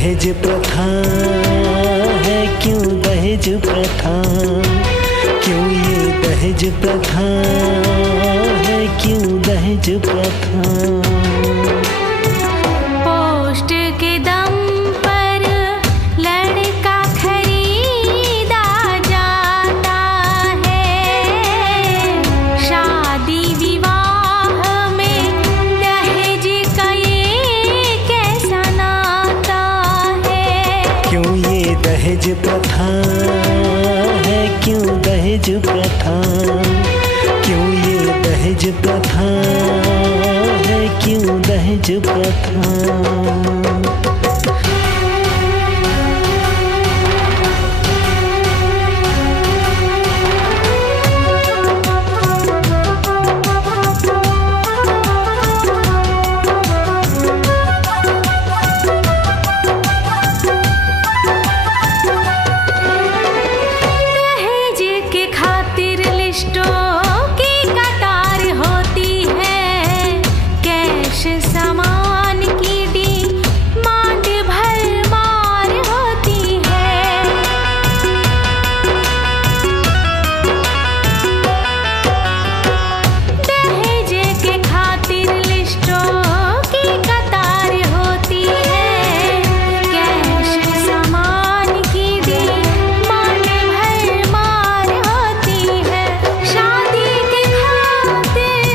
दहेज प्रथा है, क्यों दहेज प्रथा, क्यों ये दहेज प्रथा है, क्यों दहेज प्रथा। पोस्ट के दम पर लड़का खरीदा जाता है, शादी विवाह में दहेज का ये कैसा नाता है। क्यों ये दहेज प्रथा है, क्यों दहेज प्रथा, क्यों ये दहेज प्रथा है, क्यों दहेज प्रथा। सामान की डिमांड भरमार होती है। दहेज के खातिर लिस्टों की कतार होती है, कैश सामान की डिमांड भरमार होती है। शादी के खातिर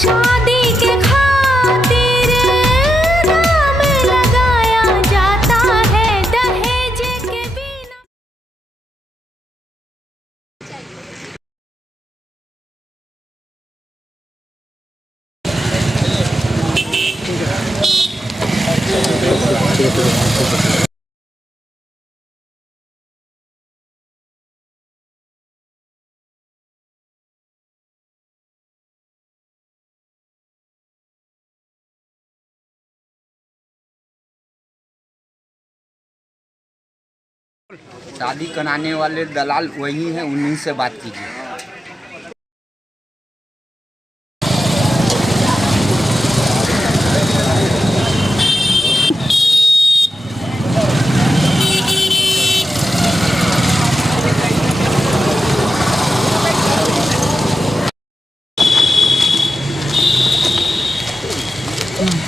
शादी के खातिर दाम लगाया जाता है, दहेज के बिना। शादी कराने वाले दलाल वही हैं, उन्हीं से बात कीजिए।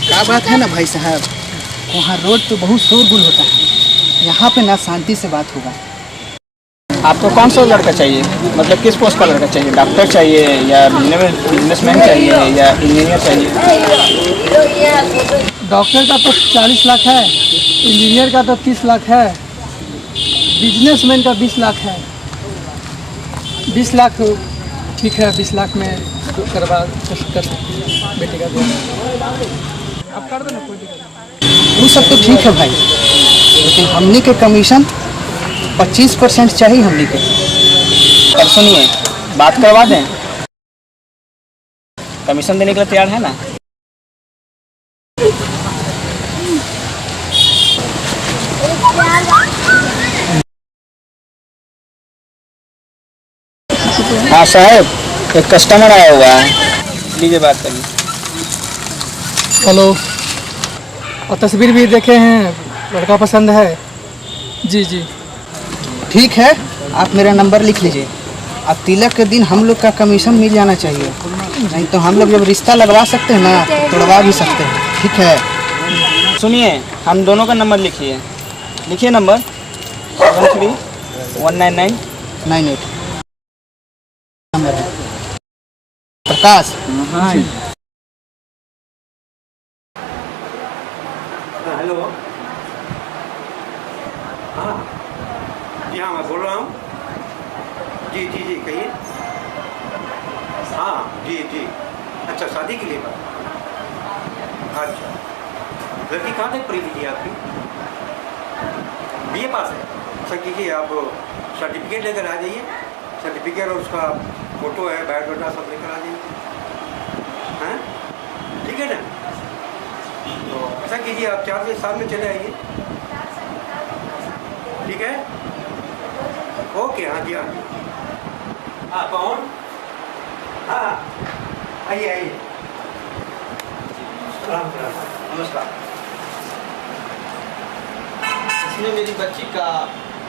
क्या बात है ना भाई साहब, वहाँ रोड पे बहुत शोरगुल होता है, यहाँ पे ना शांति से बात होगा। आपको कौन सा लड़का चाहिए, मतलब किस पोस्ट का लड़का चाहिए? डॉक्टर चाहिए या बिजनेसमैन चाहिए या इंजीनियर चाहिए? डॉक्टर का तो 40 लाख है, इंजीनियर का तो 30 लाख है, बिजनेसमैन का 20 लाख है। 20 लाख ठीक है, 20 लाख में करवा कर सकते हैं बेटे का। आप कर दो ना, कोई दिक्कत नहीं। वो सब तो ठीक है भाई, लेकिन हमनी के कमीशन 25% चाहिए हमनी के। और सुनिए, बात करवा दें, कमीशन देने के लिए तैयार है ना? हाँ साहब, एक कस्टमर आया हुआ है, लीजिए बात करिए। हेलो, और तस्वीर भी देखे हैं, लड़का पसंद है? जी जी ठीक है, आप मेरा नंबर लिख लीजिए। अब तिलक के दिन हम लोग का कमीशन मिल जाना चाहिए, नहीं तो हम लोग जब रिश्ता लगवा सकते हैं ना, तोड़वा भी सकते हैं। ठीक है, सुनिए, हम दोनों का नंबर लिखिए। लिखिए नंबर 73199998। नंबर है प्रकाश। हाँ, हेलो, हाँ जी, हाँ मैं बोल रहा हूँ। जी जी जी, कहिए। हाँ जी जी, अच्छा शादी के लिए बात। अच्छा, लड़की कहाँ तक पढ़ी थी आपकी? बीए पास है? अच्छा कीजिए, आप सर्टिफिकेट लेकर आ जाइए। सर्टिफिकेट और उसका फ़ोटो है, बायोडाटा सब लेकर आ जाइए। हैं, ठीक है ना? तो ऐसा कीजिए, आप 4 से 7 में चले आइए। ठीक है, ओके। हाँ जी, हाँ जी। हाँ कौन? हाँ आइए आइए। हाँ नमस्कार। इसमें मेरी बच्ची का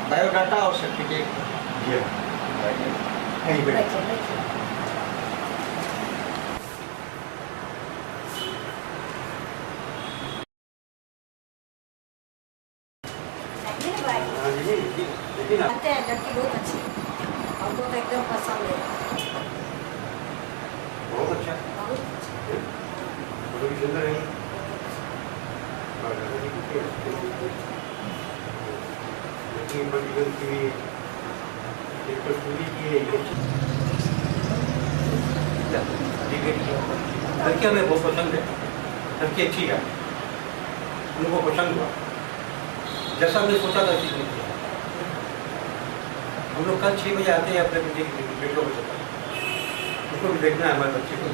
बायोडाटा और सर्टिफिकेट। लड़की बहुत अच्छी हमको तो एकदम पसंद है। बहुत अच्छा, फोटो भी सुंदर है। लड़की हमें बहुत पसंद है, लड़की अच्छी है, उनको पसंद हुआ, जैसा हमने सोचा था चीज़ नहीं किया। हम लोग कल 6 बजे आते हैं अपने बेटों के साथ, उसको भी देखना है हमारे बच्चे को,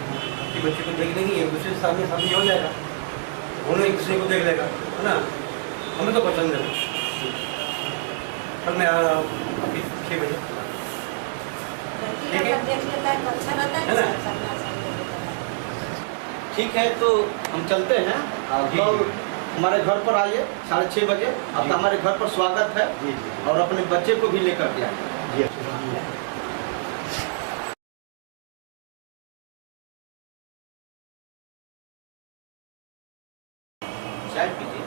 कि बच्चे को देख लेंगे एक दूसरे के सामने सामने हो जाएगा, दोनों एक दूसरे को देख लेगा, है ना। हमें तो पसंद है। कल मैं अभी 6 बजे ठीक है, अच्छा रहता है ना? ठीक है, तो हम चलते हैं। जी, और जी। हमारे घर पर आइए 6:30 बजे। आपका हमारे घर पर स्वागत है। जी जी और अपने बच्चे को भी लेकर के आए। जी। चाय पीजिए।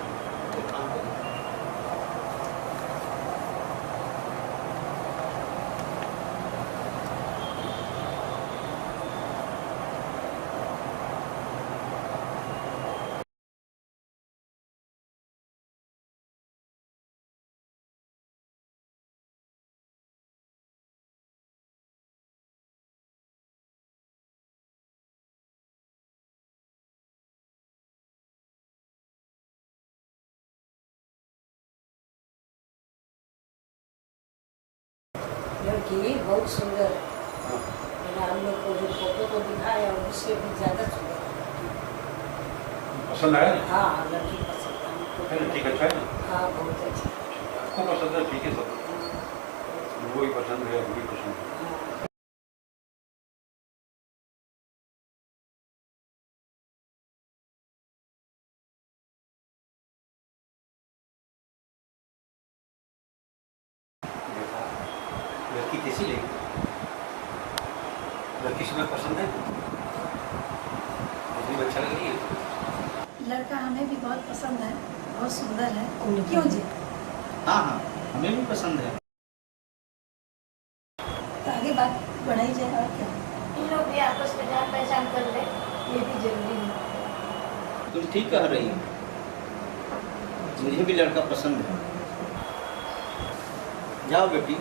लड़की बहुत सुंदर है। मैंने हम लोग को जो फोटो को दिखाया उससे भी ज़्यादा सुंदर पसंद आया ना? हाँ, लड़की पसंद है हमको। है ना? ठीक अच्छा है ना? हाँ, बहुत अच्छा। आपको पसंद है, ठीक है सब। वो भी पसंद है, वो भी पसंद है। लड़की कैसी लगी? लड़की तुम्हें पसंद है? मुझे अच्छा लग रही है। लड़का हमें भी बहुत पसंद है, बहुत सुंदर है। क्यों जी? हाँ हाँ, हमें भी पसंद है। तो आगे बात बढ़ाई जाए और क्या? इन लोग भी आपस में जान पहचान कर ले, ये भी जरूरी है। तुम ठीक कह रही हो, मुझे भी लड़का पसंद है। जाओ बेटी,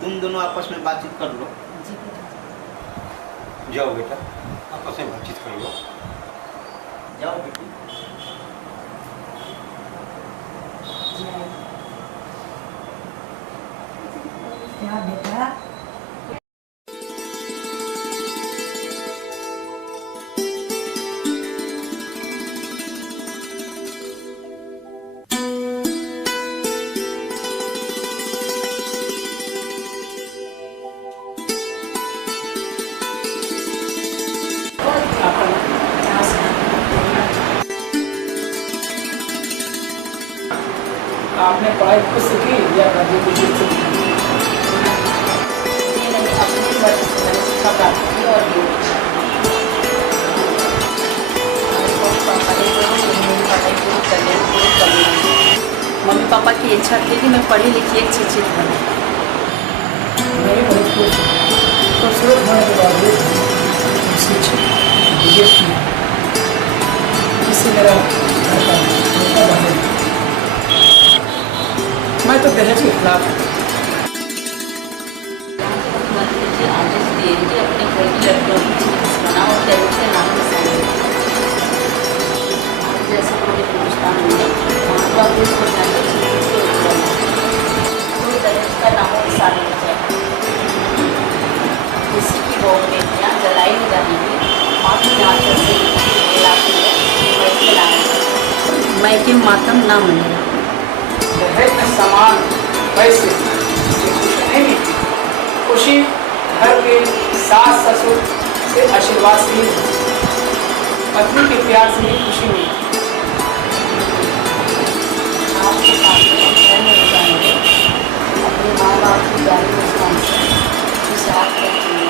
तुम दोनों आपस में बातचीत कर लो। जी बेटा। जाओ बेटा, आपस में बातचीत कर लो। जाओ बेटी। क्या बेटा? आपने पढ़ाई खुद से की या ग्रेजुएशन से की? ये नहीं, अपनी मर्जी से मैंने सीखा प्राप्त की और ये मम्मी पापा की इच्छा थी कि मैं पढ़ी लिखी एक शिक्षित बनूं। मैं भी बहुत खुश हूँ। खूबसूरत होने के बावजूद शिक्षित विदेश में इससे मेरा घर का बेटा बने। मैं तो दहेज के खिलाफ हूँ। आदेश दिए कि अपने घर की लड़कियों की चिकित्सा बनाओ और दहेज के नाम से जैसे पूरे हिंदुस्तान में वहाँ तो आप इसको जानते तो दहेज का नामों निशान नहीं चाहिए। किसी की बहु बेटियाँ जलाई नहीं जाएंगी, मातम जाँच से मैके मातम ना मनेगा। दहेज में सामान पैसे से खुशी नहीं मिलती। खुशी घर के सास ससुर से आशीर्वाद से ही मिलती। पत्नी के प्यार से ही खुशी हुई। आपके पास घर में जाएंगे अपने माँ बाप की जारी मुस्कान से जिसे आप कहते हैं।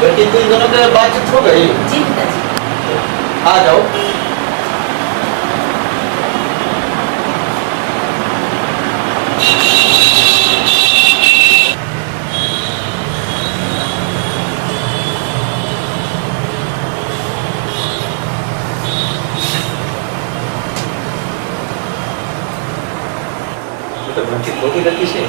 बेटी तुम दोनों के बातचीत हो गई? जी पिताजी। आ जाओ। तो वंचित होगी गलती से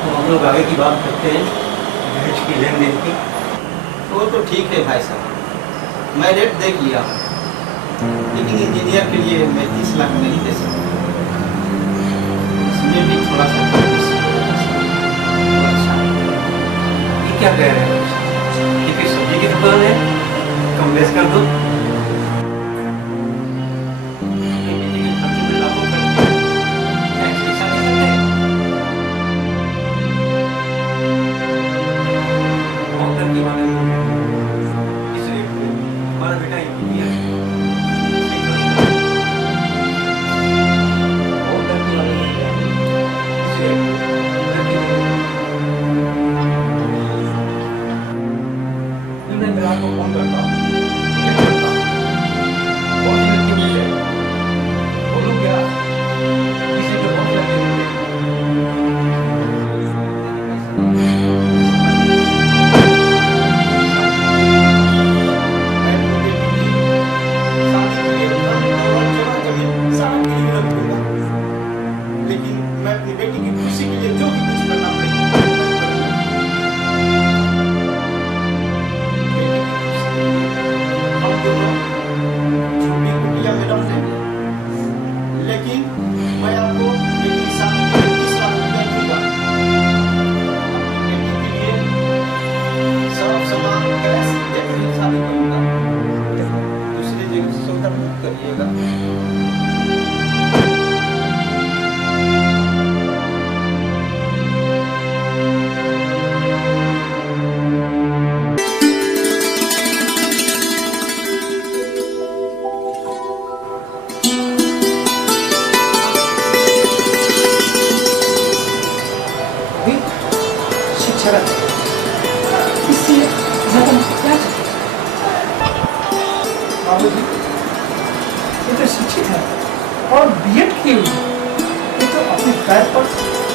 तो हम लोग आगे की बात करते हैं दहेज की लेन देन की। वो तो ठीक है भाई साहब, मैं रेट देख लिया हूँ, लेकिन इंजीनियर के लिए मैं 30 लाख नहीं दे सकता। इसमें भी थोड़ा सा ये क्या कह रहे हैं? ये कोई सब्जी की दुकान है, कम बेच कर दो। हमारा बेटा इंजीनियर है। इससे ज़्यादा क्या चाहिए? बाबूजी, ये तो शिक्षित है और बीएड किए हुए, ये तो अपने पैर पर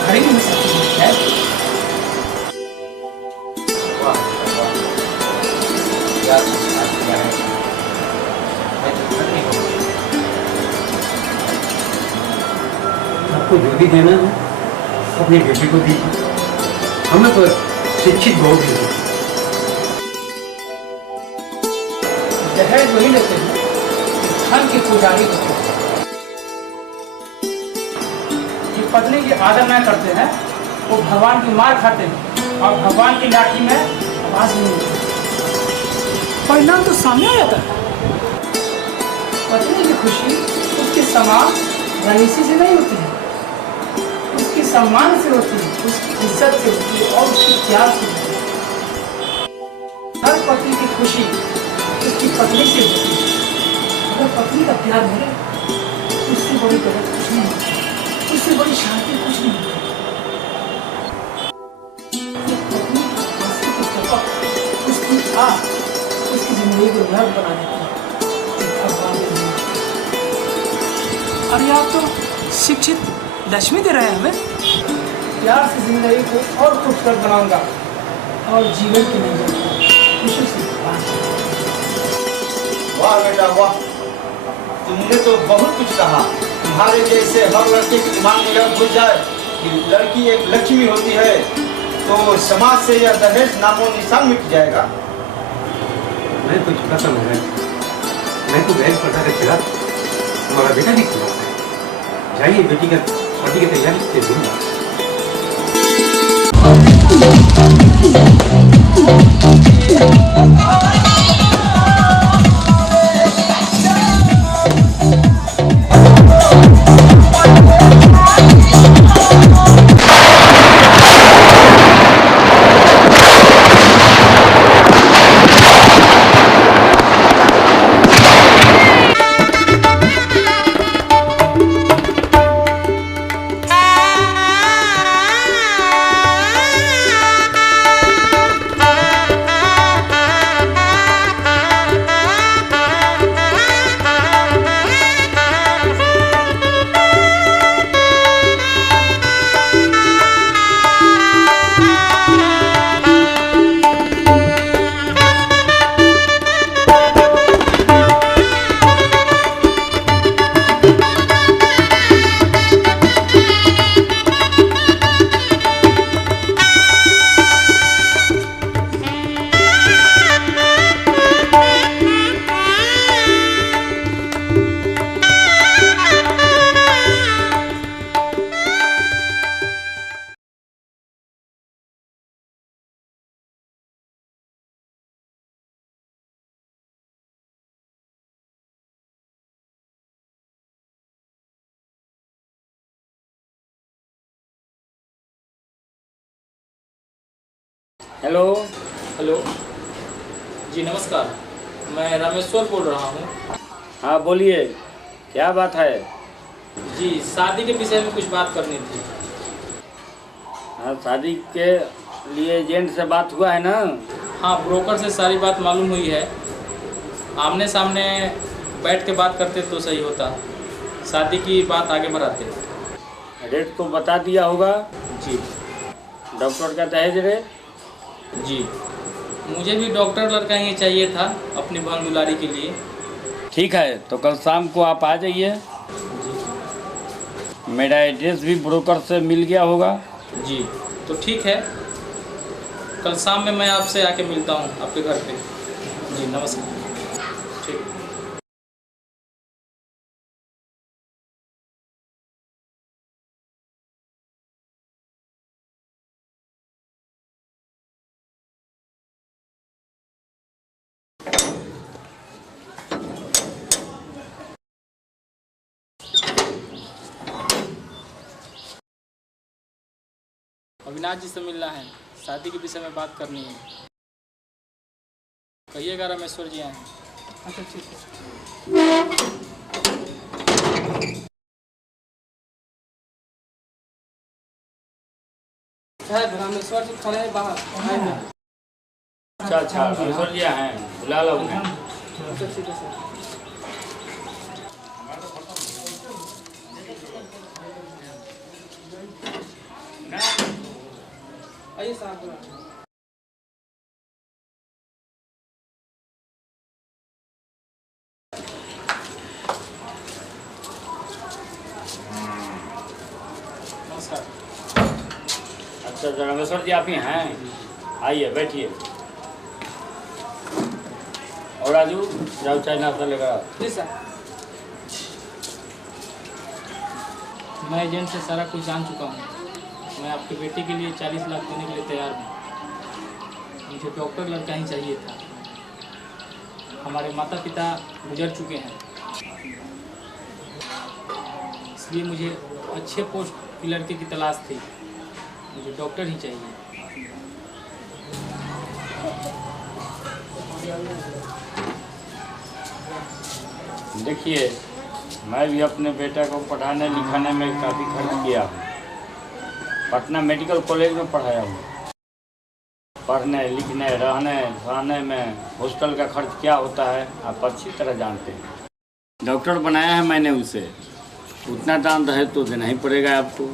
खड़े नहीं हो सकते हैं। आपको जो भी देना है अपनी बेटी को दीजिए। हमें तो शिक्षित बहुत ही दहेज वही लेते हैं धन के पुजारी होते हैं। ये पत्नी की आदर न करते हैं, वो भगवान की मार खाते हैं और भगवान की लाठी में आवाज नहीं होती। परिणाम तो सामने आ जाता है। पत्नी की खुशी उसके समान रईसी से नहीं होती है, उसके सम्मान से होती है, उसकी इज्जत से होती है और उसके प्यार से होती है। हर पति की खुशी उसकी पत्नी से होती है। अगर पत्नी का प्यार मिले उससे बड़ी गलत कुछ नहीं होती, उससे बड़ी शांति कुछ नहीं होती। एक पत्नी की आंसू की टपक, उसकी आह उसकी जिंदगी को नर्क बना देती है। भगवान की जिंदगी। अरे आप तो शिक्षित लक्ष्मी दे रहे हैं हमें। प्यार से जिंदगी को और खूबसूरत बनाऊंगा और जीवन की मंजिल को खुशी से पाऊंगा। वाह बेटा वाह, तुमने तो बहुत कुछ कहा। तुम्हारे जैसे हर लड़के के दिमाग में यह घुस जाए कि लड़की एक लक्ष्मी होती है तो समाज से यह दहेज नामो निशान मिट जाएगा। मैं तो चुका था मैं तो दहेज प्रथा के खिलाफ हमारा बेटा भी खिलाफ है। जाइए बेटी का शादी की तैयारी से दूंगा। हेलो। हेलो जी, नमस्कार। मैं रामेश्वर बोल रहा हूँ। हाँ बोलिए, क्या बात है? जी, शादी के विषय में कुछ बात करनी थी। हाँ, शादी के लिए एजेंट से बात हुआ है ना? हाँ, ब्रोकर से सारी बात मालूम हुई है। आमने सामने बैठ के बात करते तो सही होता, शादी की बात आगे बढ़ाते। रेट तो बता दिया होगा? जी। डॉक्टर का दहेज रेट? जी, मुझे भी डॉक्टर लड़का ही चाहिए था अपनी बहन दुलारी के लिए। ठीक है, तो कल शाम को आप आ जाइए। मेरा एड्रेस भी ब्रोकर से मिल गया होगा। जी, तो ठीक है, कल शाम में मैं आपसे आके मिलता हूँ आपके घर पे। जी नमस्कार। ठीक। अविनाश जी से मिलना है, शादी के विषय में बात करनी है। कहिएगा रामेश्वर जी आए हैं। अच्छा ठीक है। शायद रामेश्वर जी खड़े हैं बाहर। अच्छा, रामेश्वर जी आए हैं, बुला लो उन्हें। अच्छा ठीक है सर। आइए साहब। नमस्कार। अच्छा, रामेश्वर जी आप ही हैं? आइए बैठिए। और राजू, जाओ चाय नाश्ता लेकर आओ। जी सर। मैं एजेंट से सारा कुछ जान चुका हूँ। मैं आपके बेटे के लिए 40 लाख देने के लिए तैयार हूँ। मुझे डॉक्टर लड़का ही चाहिए था। हमारे माता पिता गुजर चुके हैं, इसलिए मुझे अच्छे पोस्ट की लड़के की तलाश थी। मुझे डॉक्टर ही चाहिए। देखिए, मैं भी अपने बेटे को पढ़ाने लिखाने में काफ़ी खर्च किया हूँ। पटना मेडिकल कॉलेज में पढ़ाया हूँ। पढ़ने लिखने रहने खाने में हॉस्टल का खर्च क्या होता है आप अच्छी तरह जानते हैं। डॉक्टर बनाया है मैंने उसे, उतना दाम दहेज तो देना ही पड़ेगा आपको।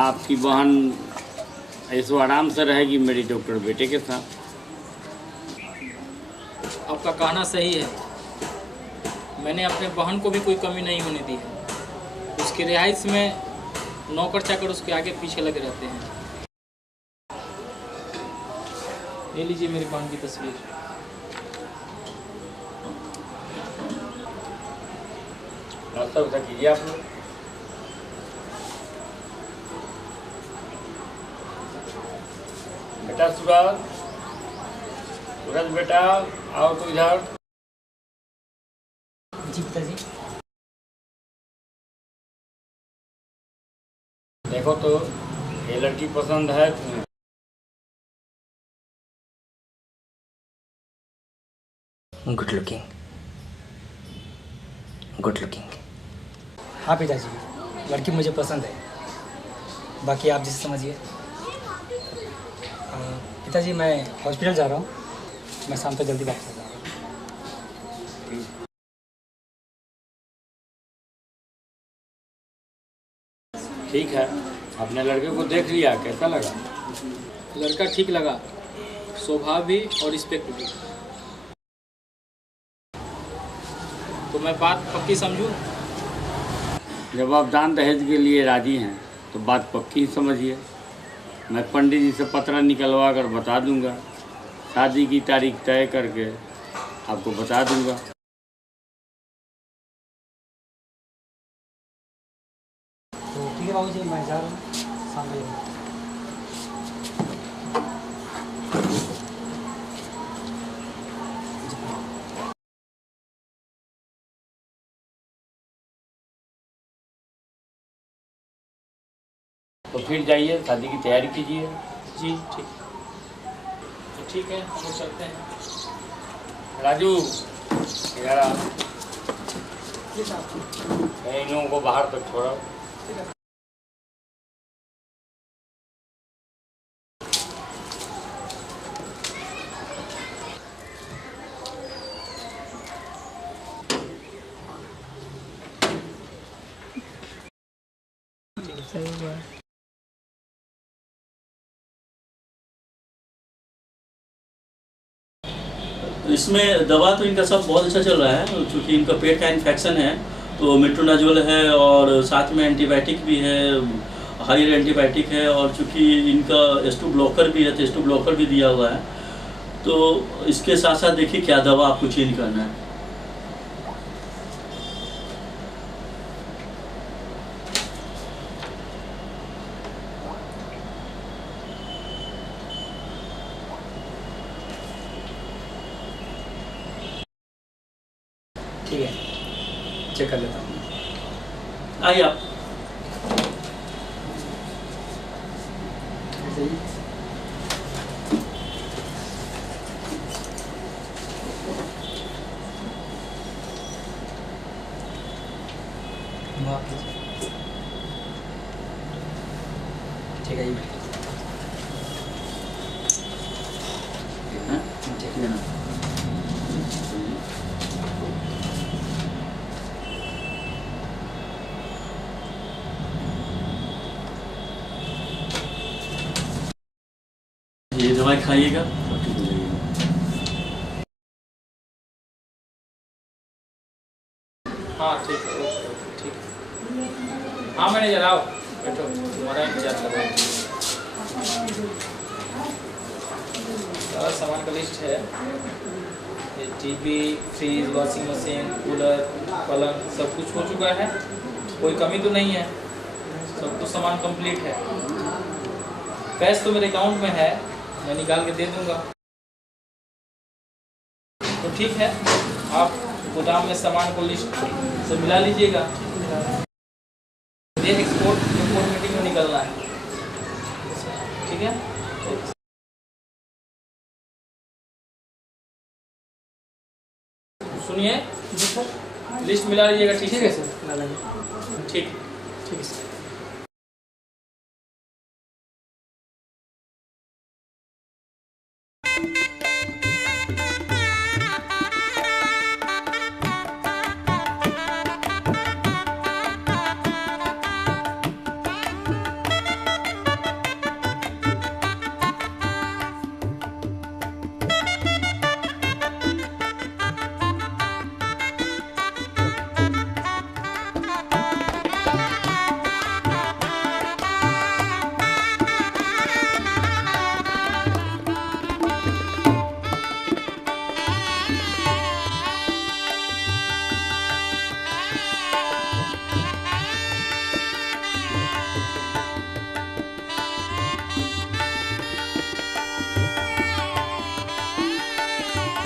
आपकी बहन ऐसो आराम से रहेगी मेरी डॉक्टर बेटे के साथ। आपका कहना सही है। मैंने अपने बहन को भी कोई कमी नहीं होने दी है। उसकी रिहाइश में नौकर चाकर उसके आगे पीछे लगे रहते हैं। ले लीजिए मेरी बहन की तस्वीर। नाश्ता उठा कीजिए आप लोग। बेटा सूरज बेटा आओ तो इधर। जी पिताजी। देखो तो ये लड़की पसंद है तुम्हें? Good looking, good looking. हाँ पिताजी, लड़की मुझे पसंद है, बाकी आप जिसे समझिए। पिताजी मैं हॉस्पिटल जा रहा हूँ, मैं शाम तक जल्दी वापस आ जाऊँगा। ठीक है, अपने लड़के को देख लिया, कैसा लगा? लड़का ठीक लगा, स्वभाव भी और रिस्पेक्ट भी। तो मैं बात पक्की समझूं? जब आप दान दहेज के लिए राजी हैं तो बात पक्की ही समझिए। मैं पंडित जी से पत्र निकलवा कर बता दूंगा, शादी की तारीख तय करके आपको बता दूंगा। तो ठीक है बाबू जी, मैं जा रहा हूँ, शाम में। तो फिर जाइए, शादी की तैयारी कीजिए। जी ठीक। ठीक है, हम लोग चलते हैं। राजू इधर आ, इन लोगों को बाहर तक छोड़ो। इसमें दवा तो इनका सब बहुत अच्छा चल रहा है, क्योंकि इनका पेट का इन्फेक्शन है तो मेट्रोनाजोल है और साथ में एंटीबायोटिक भी है, हायर एंटीबायोटिक है, और चूँकि इनका S2 ब्लॉकर भी है तो S2 ब्लॉकर भी दिया हुआ है। तो इसके साथ साथ देखिए क्या दवा आपको चेंज करना है। ठीक है, चेक कर लेता हूँ। आइए आप। ठीक है, ये ठीक है ना। ये दवाई खाइएगा तो ठीक हो जाएगी। हाँ ठीक है, ओके ठीक है। हाँ मैनेजर आओ, बैठो, तुम्हारा इंतजार कर रहा हूँ। सारा सामान का लिस्ट है, ये TV, fridge, washing machine, cooler, पलंग सब कुछ हो चुका है, कोई कमी तो नहीं है, सब कुछ सामान कंप्लीट है। कैश तो मेरे अकाउंट में है, मैं निकाल के दे दूंगा। तो ठीक है, आप गोदाम में सामान को लिस्ट से मिला लीजिएगा। ये एक्सपोर्ट मीटिंग में निकलना है, ठीक है। सुनिए, लिस्ट मिला लीजिएगा, ठीक है सर? ठीक है सर।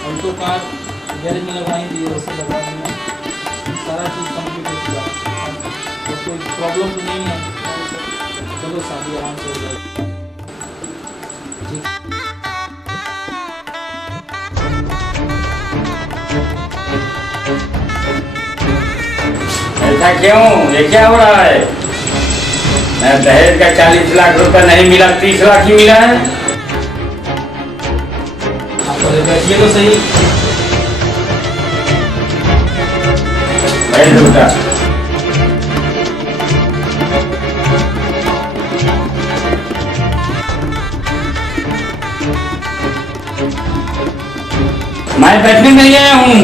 ऑल्टो कार गैरेज में लगवाई थी, उससे लगवा दिया, सारा चीज़ कंप्लीट हो चुका है, तो कोई प्रॉब्लम तो नहीं है। चलो शादी आराम से हो जाएगी। ऐसा क्यों? ये क्या हो रहा है? मैं दहेज का 40 लाख रुपए नहीं मिला, 30 लाख ही मिला है। बैठिए तो सही। बैठ बेटा। मैं बैठने नहीं आया हूँ,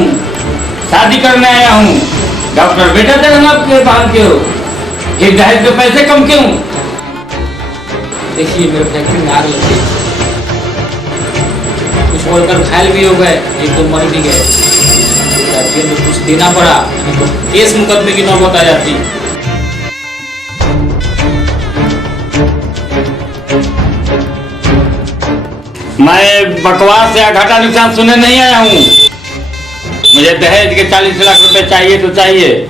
शादी करने आया हूँ। डॉक्टर बेटा तक आपके बाहर क्यों? फिर दहेज के पैसे कम क्यों? देखिए मेरे फैक्ट्री में आग लग गई, कुछ वर्कर घायल भी हो गए, एक तो मर भी गए। फिर तो कुछ देना पड़ा, नहीं तो केस मुकदमे की नौबत आ जाती। मैं बकवास या घाटा नुकसान सुनने नहीं आया हूँ। मुझे दहेज के 40 लाख रुपए चाहिए तो चाहिए।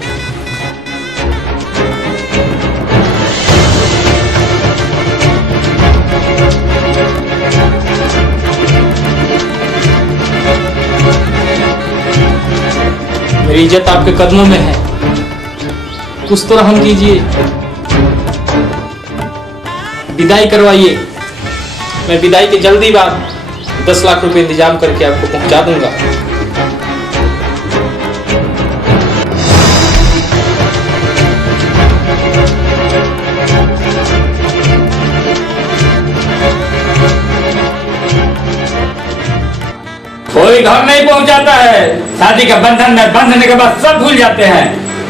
मेरी इज्जत आपके कदमों में है, कुछ तो रहम कीजिए, विदाई करवाइए। मैं विदाई के जल्दी बाद 10 लाख रुपए इंतजाम करके आपको पहुंचा दूंगा। कोई घर नहीं पहुंचाता है, शादी का बंधन में बंधने के बाद सब भूल जाते हैं।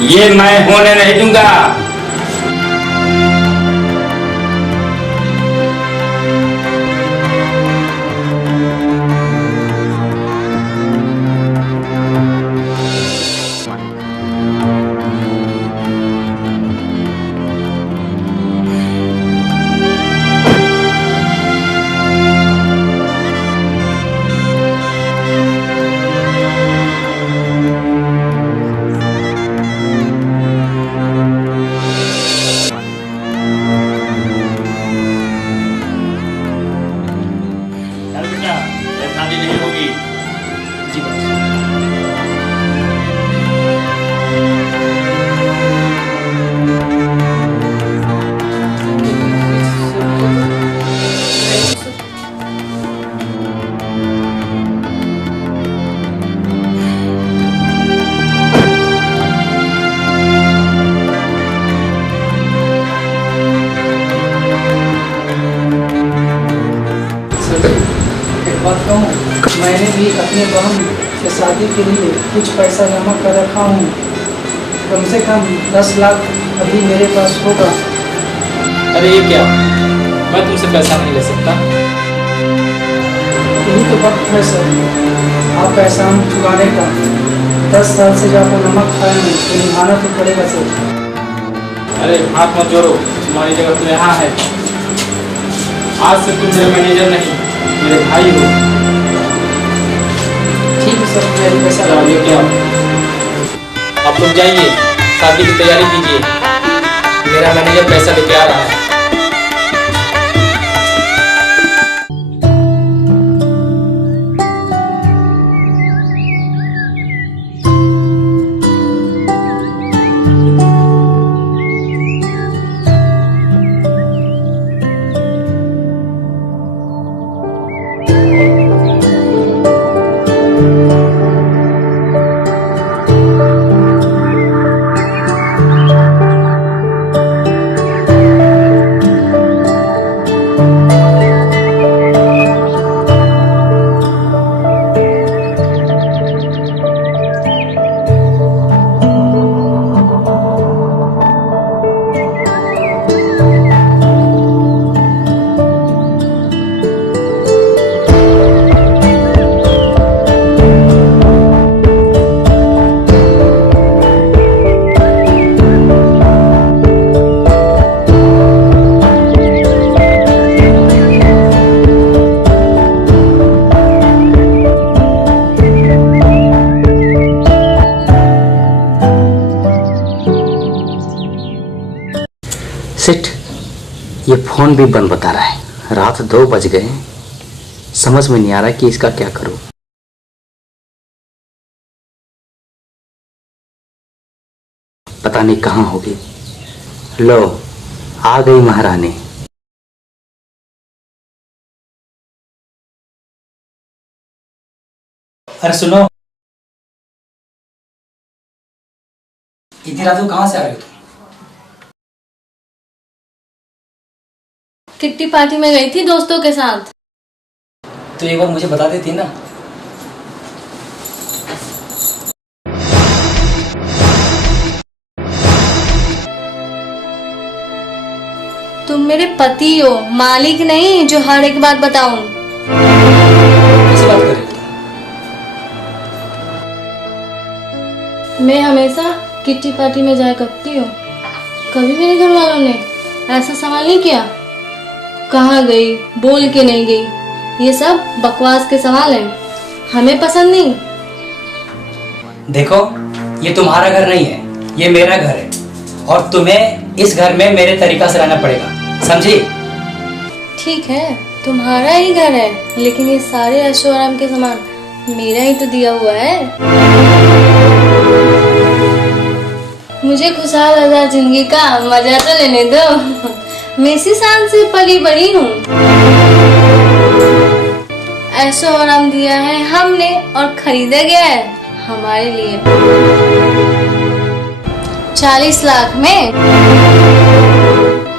ये मैं होने नहीं दूंगा। शादी नहीं होगी। जी बात। बात कहूँ, मैंने भी अपने बहन के शादी के लिए कुछ पैसा जमा कर रखा हूँ। कम से कम 10 लाख अभी मेरे पास होगा। अरे ये क्या, मैं तुमसे पैसा नहीं ले सकता। यही तो वक्त है सर, आप पैसा हम चुकाने का। 10 साल से ज़्यादा नमक खाए हैं तो निभाना तो पड़ेगा सर। अरे हाथ मत जोड़ो, तुम्हारी जगह तो यहाँ है। आज से तुम मेरे मैनेजर नहीं, मेरे भाई हो। ठीक है सर, मैं पैसा चलो ये क्या, आप लोग जाइए, शादी की तैयारी कीजिए। मेरा मैनेजर पैसा लेके आ रहा है। सेठ, ये फोन भी बंद बता रहा है। रात 2 बज गए, समझ में नहीं आ रहा कि इसका क्या करूं। पता नहीं कहाँ होगी। लो, आ गई महारानी। अरे सुनो, इतनी रात को कहाँ से आ रहे हो? किट्टी पार्टी में गई थी दोस्तों के साथ। तो एक बार मुझे बता देती ना। तुम मेरे पति हो, मालिक नहीं जो हर एक बात बताऊं। कैसे बात कर रहे हो? मैं हमेशा किट्टी पार्टी में जाया करती हूँ। कभी मेरे घर वालों ने ऐसा सवाल नहीं किया, कहाँ गई, बोल के नहीं गई। ये सब बकवास के सवाल हैं, हमें पसंद नहीं। देखो, ये तुम्हारा घर नहीं है, ये मेरा घर है और तुम्हें इस घर में मेरे तरीका से रहना पड़ेगा, समझी? ठीक है, तुम्हारा ही घर है, लेकिन ये सारे ऐशो आराम के सामान मेरा ही तो दिया हुआ है। मुझे खुशहाल आजाद जिंदगी का मजा तो लेने दो। मैं इसी शान से पली बड़ी हूँ। ऐशो आराम दिया है हमने और खरीदा गया है हमारे लिए। 40 लाख में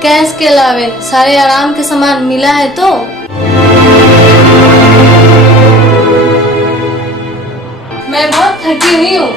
कैश के अलावे सारे आराम के सामान मिला है तो मैं बहुत थकी हुई हूँ।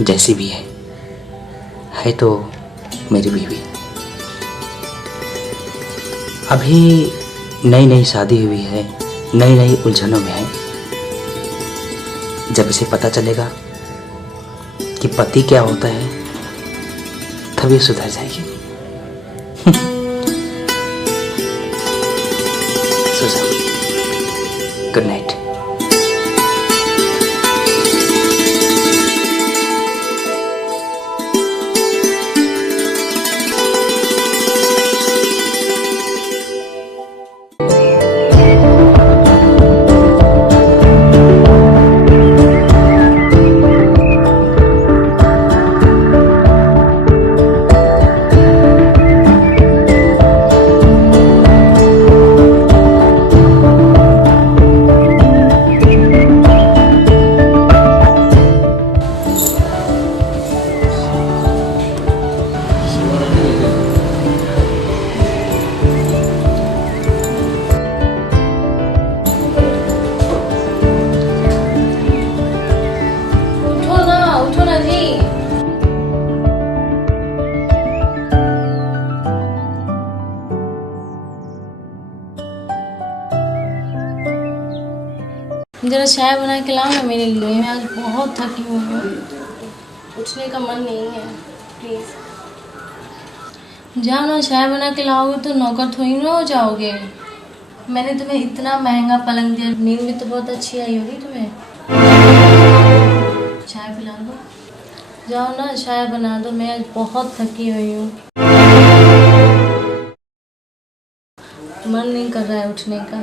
जैसी भी है तो मेरी बीवी। अभी नई नई शादी हुई है, नई नई उलझनों में है। जब इसे पता चलेगा कि पति क्या होता है तब ये सुधर जाएगी। Good night. जरा चाय बना के लाओ ना मेरे लिए, मैं आज बहुत थकी हुई हूँ, उठने का मन नहीं है, प्लीज़ जाओ ना। चाय बना के लाओगे तो नौकर थोड़ी ना हो जाओगे, मैंने तुम्हें इतना महंगा पलंग दिया, नींद भी तो बहुत अच्छी आई होगी तुम्हें। चाय पिला दो, जाओ ना चाय बना दो, मैं आज बहुत थकी हुई हूँ। मन नहीं कर रहा है उठने का।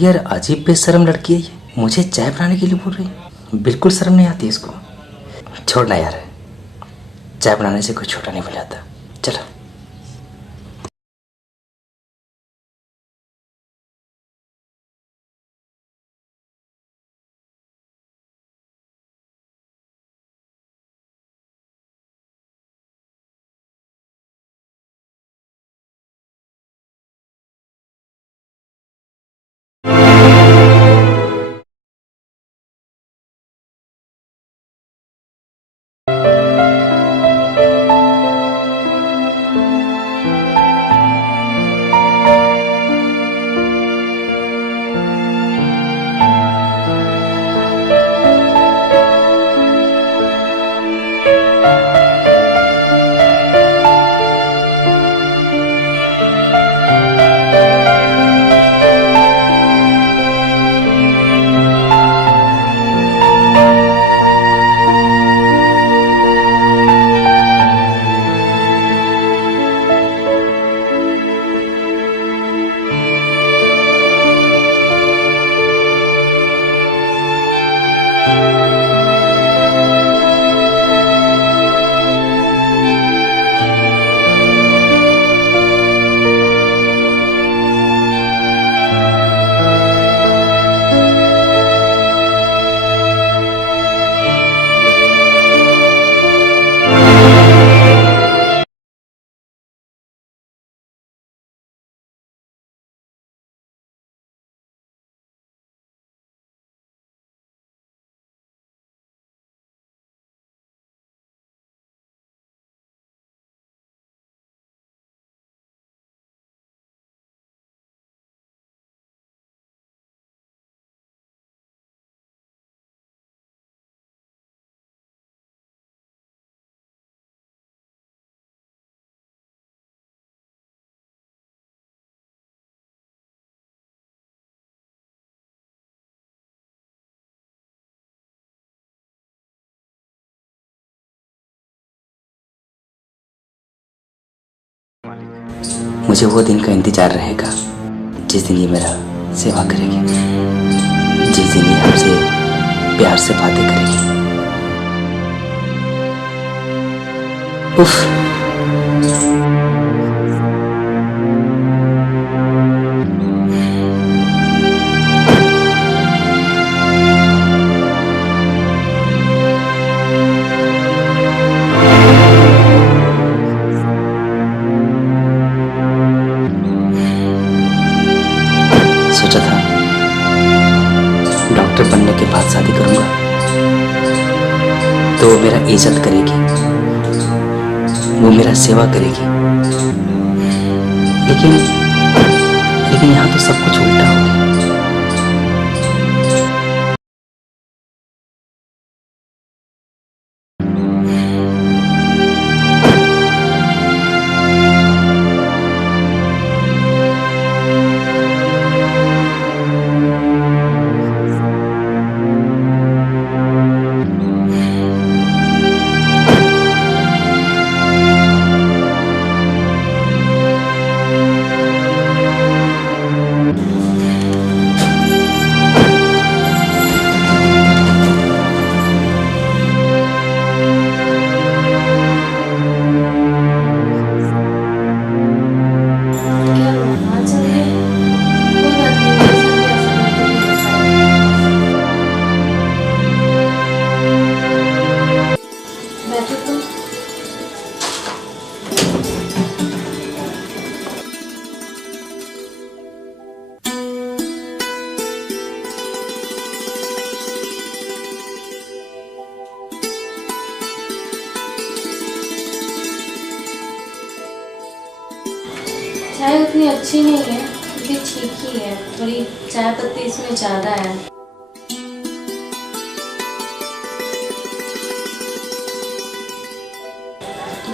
यार अजीब बेशर्म लड़की है ये, मुझे चाय बनाने के लिए बोल रही है। बिल्कुल शर्म नहीं आती इसको। छोड़ना यार, चाय बनाने से कोई छोटा नहीं हो जाता। चलो। मुझे वो दिन का इंतजार रहेगा जिस दिन ये मेरा सेवा करेगी, जिस दिन ये हमसे प्यार से बातें करेगी। उफ। सोचा था डॉक्टर बनने के बाद शादी करूंगा तो वो मेरा इज्जत करेगी, वो मेरा सेवा करेगी। लेकिन यहाँ तो सब कुछ उल्टा हो गया। चाय उतनी अच्छी नहीं है, क्योंकि ठीक ही है, थोड़ी चाय पत्ती इसमें ज़्यादा है।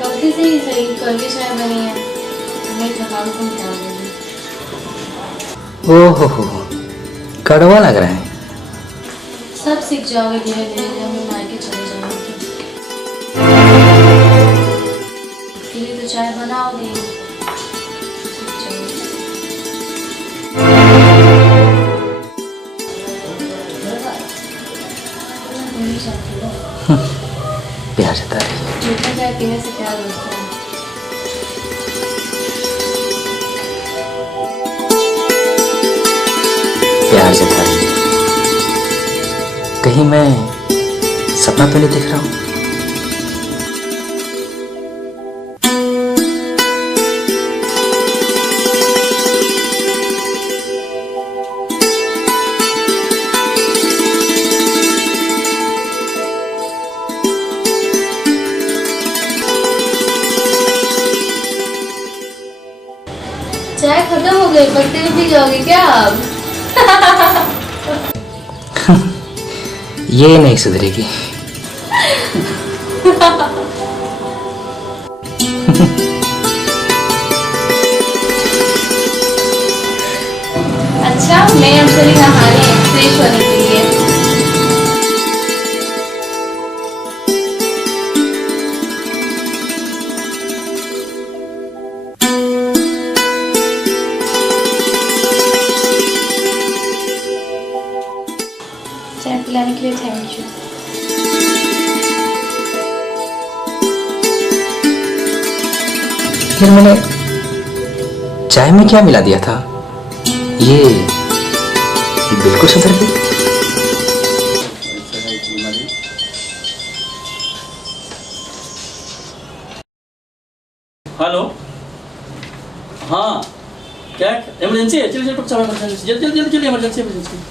गलती से ही सही कड़वी चाय बनी है। तुम्हें थकान को मिटा देगी। ओहो हो, कड़वा लग रहा है। सब सीख जाओगे धीरे धीरे जब मैं मायके चले जाऊंगी। के लिए तो चाय बनाओगे, सीख जाओगे। नहीं चाहती हो? प्यार जता रही है। मीठा चाय पीने से प्यार होता है। प्यार जता रही है। कहीं मैं सपना तो नहीं देख रहा हूँ? चाय खत्म हो गई, पत्ते में पी जाओगे क्या आप? ये नहीं सुधरेगी। अच्छा, मैं अब चली नहाने फ्रेश होने के लिए। चाय पिलाने के लिए थैंक यू। फिर मैंने चाय में क्या मिला दिया था? ये बिल्कुल सुधर गई। हेलो, हाँ क्या इमरजेंसी है? चलिए डॉक्टर साहब, इमरजेंसी, जल्दी जल्दी जल्दी, इमरजेंसी इमरजेंसी।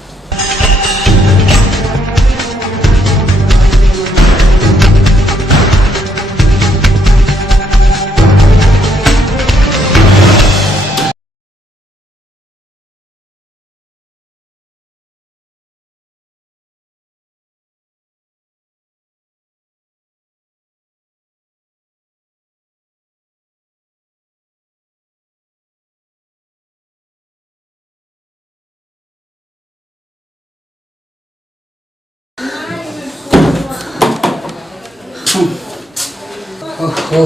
ओहो,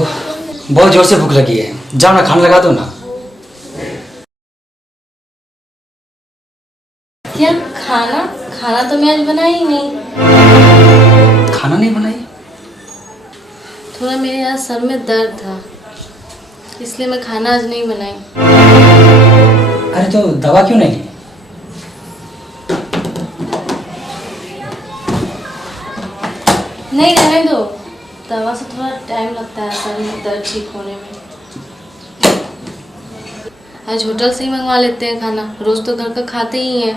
बहुत जोर से भूख लगी है, जाओ ना खाना लगा दो ना। क्या खाना? खाना तो मैं आज बनाई ही नहीं। खाना नहीं बनाई? थोड़ा मेरे आज सर में दर्द था, इसलिए मैं खाना आज नहीं बनाई। अरे तो दवा क्यों नहीं ली? नहीं, रहने दो। दवा से थोड़ा टाइम लगता है सर में दर्द ठीक होने में। आज होटल से ही मंगवा लेते हैं खाना, रोज तो घर का खाते ही हैं।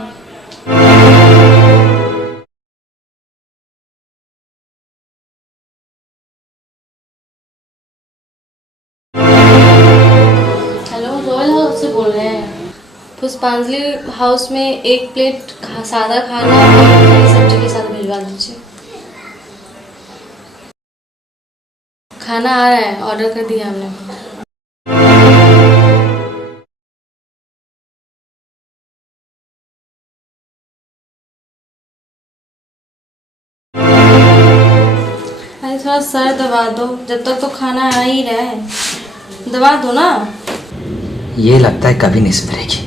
हेलो, रॉयल हाउस से बोल रहे हैं? पुष्पांजलि हाउस में एक प्लेट सादा खाना और हरी सब्जी के साथ भिजवा दीजिए। खाना आ रहा है, ऑर्डर कर दिया हमने। अरे थोड़ा सर दबा दो, जब तक तो खाना आ ही रहा है, दबा दो ना। ये लगता है कभी नहीं सुधरेगी।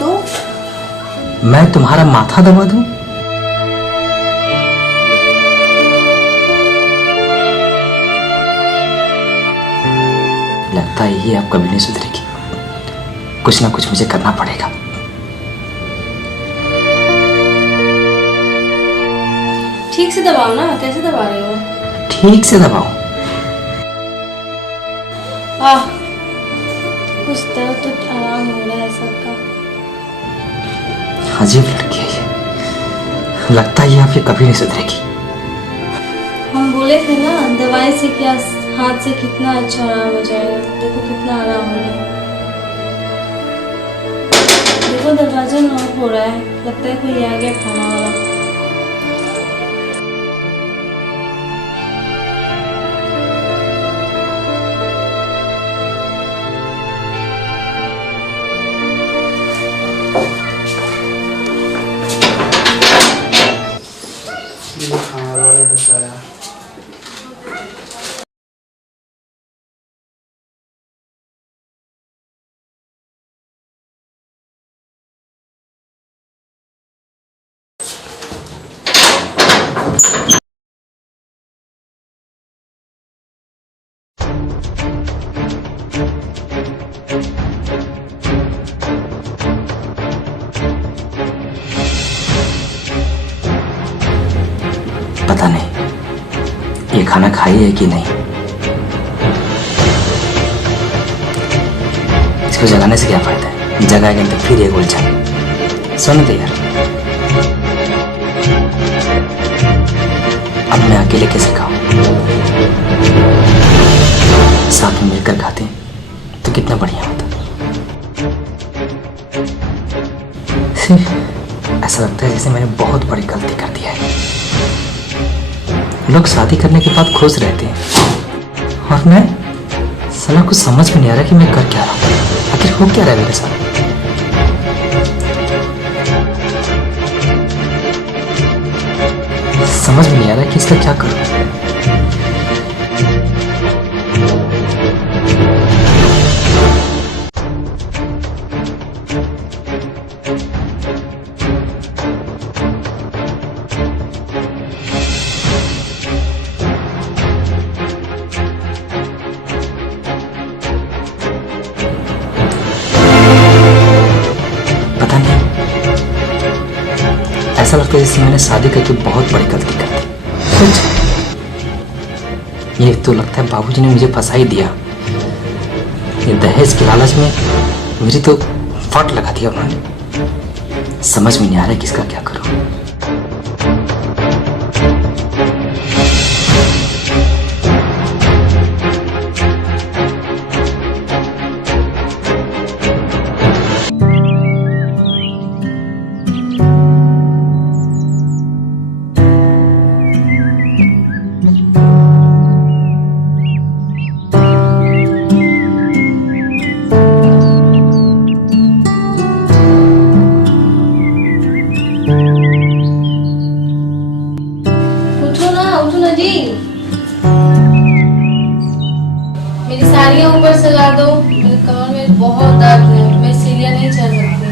तो मैं तुम्हारा माथा दबा दूं? लगता है ये अब कभी नहीं सुधरेगी। कुछ ना कुछ मुझे करना पड़ेगा। ठीक से दबाओ ना, कैसे दबा रहे हो? ठीक से दबाओ। कुछ दर्द तो आराम हो रहा है सबका। अजीब लड़की है ये। लगता है ये अब ये कभी नहीं सुधरेगी। हम बोले थे ना दवाई से क्या हाथ से कितना अच्छा आराम हो जाएगा। देखो कितना आराम हो रहा है। देखो दरवाजा नॉक हो रहा है, लगता है कोई आ गया खाना वाला। पता नहीं ये खाना खाई है कि नहीं। इसको जगाने से क्या फायदा है, जगाएंगे तो फिर एक उलझन। सुन दे यार, अब मैं अकेले कैसे खाऊं? साथ में मिलकर खाते तो कितना बढ़िया होता। सिर्फ ऐसा लगता है जैसे मैंने बहुत बड़ी गलती कर दी है। लोग शादी करने के बाद खुश रहते हैं और मैं साला कुछ समझ में नहीं आ रहा कि मैं कर क्या रहा हूँ। आखिर हो क्या रहा है मेरे साथ? समझ में नहीं आ रहा कि इसका क्या करूं। पता नहीं, ऐसा लगता है जैसे मैंने शादी करके बहुत बड़ी गलती कर दी। कुछ ये तो लगता है बाबूजी ने मुझे फंसा ही दिया। ये दहेज के लालच में मेरी तो फट लगा दिया उन्होंने। समझ में नहीं आ रहा है किसका क्या करूं। उठो ना जी, मेरी साड़ियाँ ऊपर से ला दो। मेरे कमर में बहुत दर्द है, मैं सीढ़ियाँ नहीं चढ़ सकती।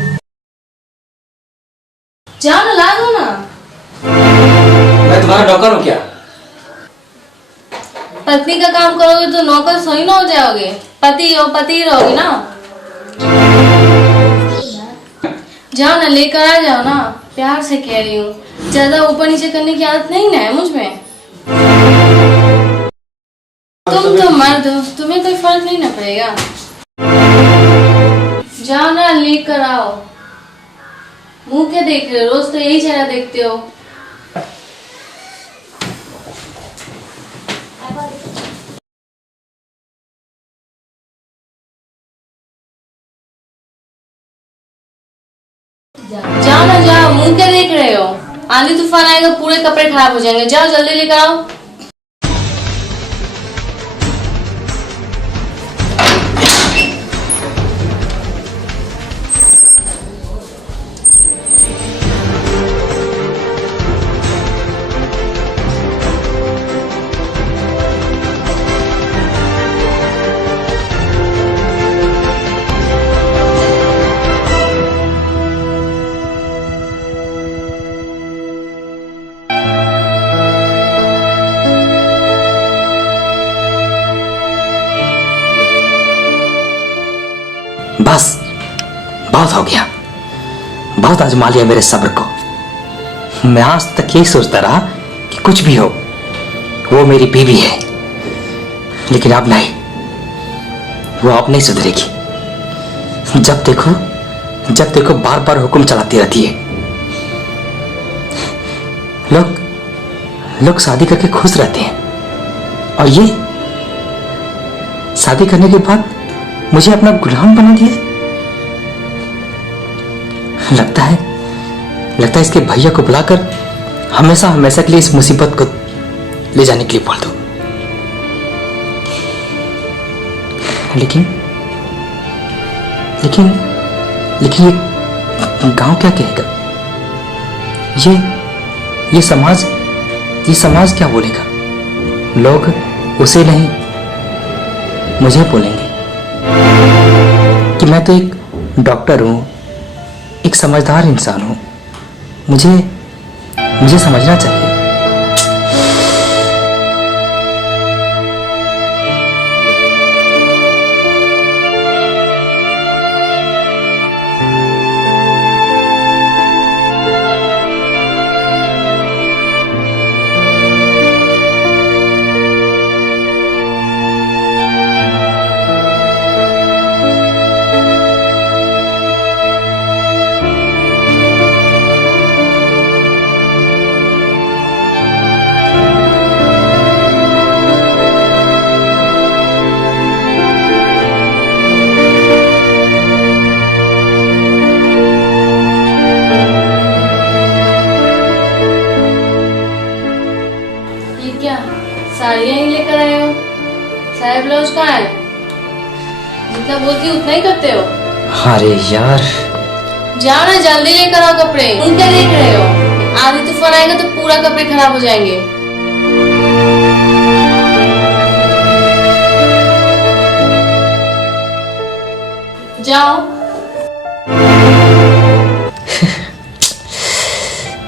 जाओ ना, ला दो ना। मैं तुम्हारा नौकर हूँ क्या? पत्नी का काम करोगे तो नौकर सही ना हो जाओगे। पति हो, पति रहोगे ना। जाओ ना, लेकर आ जाओ ना, प्यार से कह रही हूँ। ज्यादा ऊपर नीचे करने की आदत नहीं ना है मुझ में। तुम तो मर्द हो, तुम्हें कोई फर्क नहीं ना पड़ेगा। जाओ ना, लेकर आओ। मुंह क्या देख रहे हो, रोज तो यही चेहरा देखते हो। जाओ ना, जाओ, मुंह क्या देख रहे हो? आंधी तूफान आएगा, पूरे कपड़े खराब हो जाएंगे। जाओ जल्दी लेकर आओ। बस बहुत हो गया, बहुत आजमा लिया मेरे सब्र को। मैं आज तक यही सोचता रहा कि कुछ भी हो वो मेरी बीवी है, लेकिन अब नहीं, वो अब नहीं सुधरेगी। जब देखो बार बार हुक्म चलाती रहती है। लोग शादी करके खुश रहते हैं और ये शादी करने के बाद मुझे अपना गुलाम बना दिया। लगता है इसके भैया को बुलाकर हमेशा हमेशा के लिए इस मुसीबत को ले जाने के लिए बोल दो। लेकिन ये गांव क्या कहेगा? ये समाज क्या बोलेगा? लोग उसे नहीं मुझे बोलेंगे कि मैं तो एक डॉक्टर हूं, एक समझदार इंसान हूं। मुझे समझना चाहिए। बोलती उतना ही करते हो। अरे यार, जाओ ना, जल्दी लेकर आओ कपड़े। क्या देख रहे हो? आधी तूफान आएगा तो पूरा कपड़े खराब हो जाएंगे। जाओ।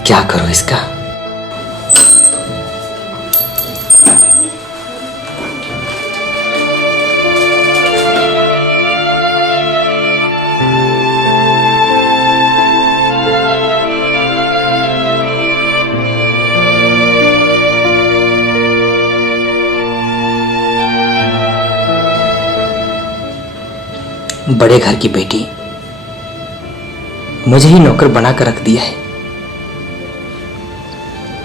क्या करूं इसका? बड़े घर की बेटी मुझे ही नौकर बनाकर रख दिया है।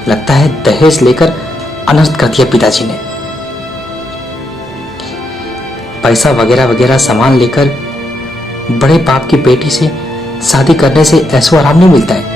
लगता है दहेज लेकर अनर्थ कर दिया पिताजी ने। पैसा वगैरह वगैरह सामान लेकर बड़े बाप की बेटी से शादी करने से ऐसो आराम नहीं मिलता है।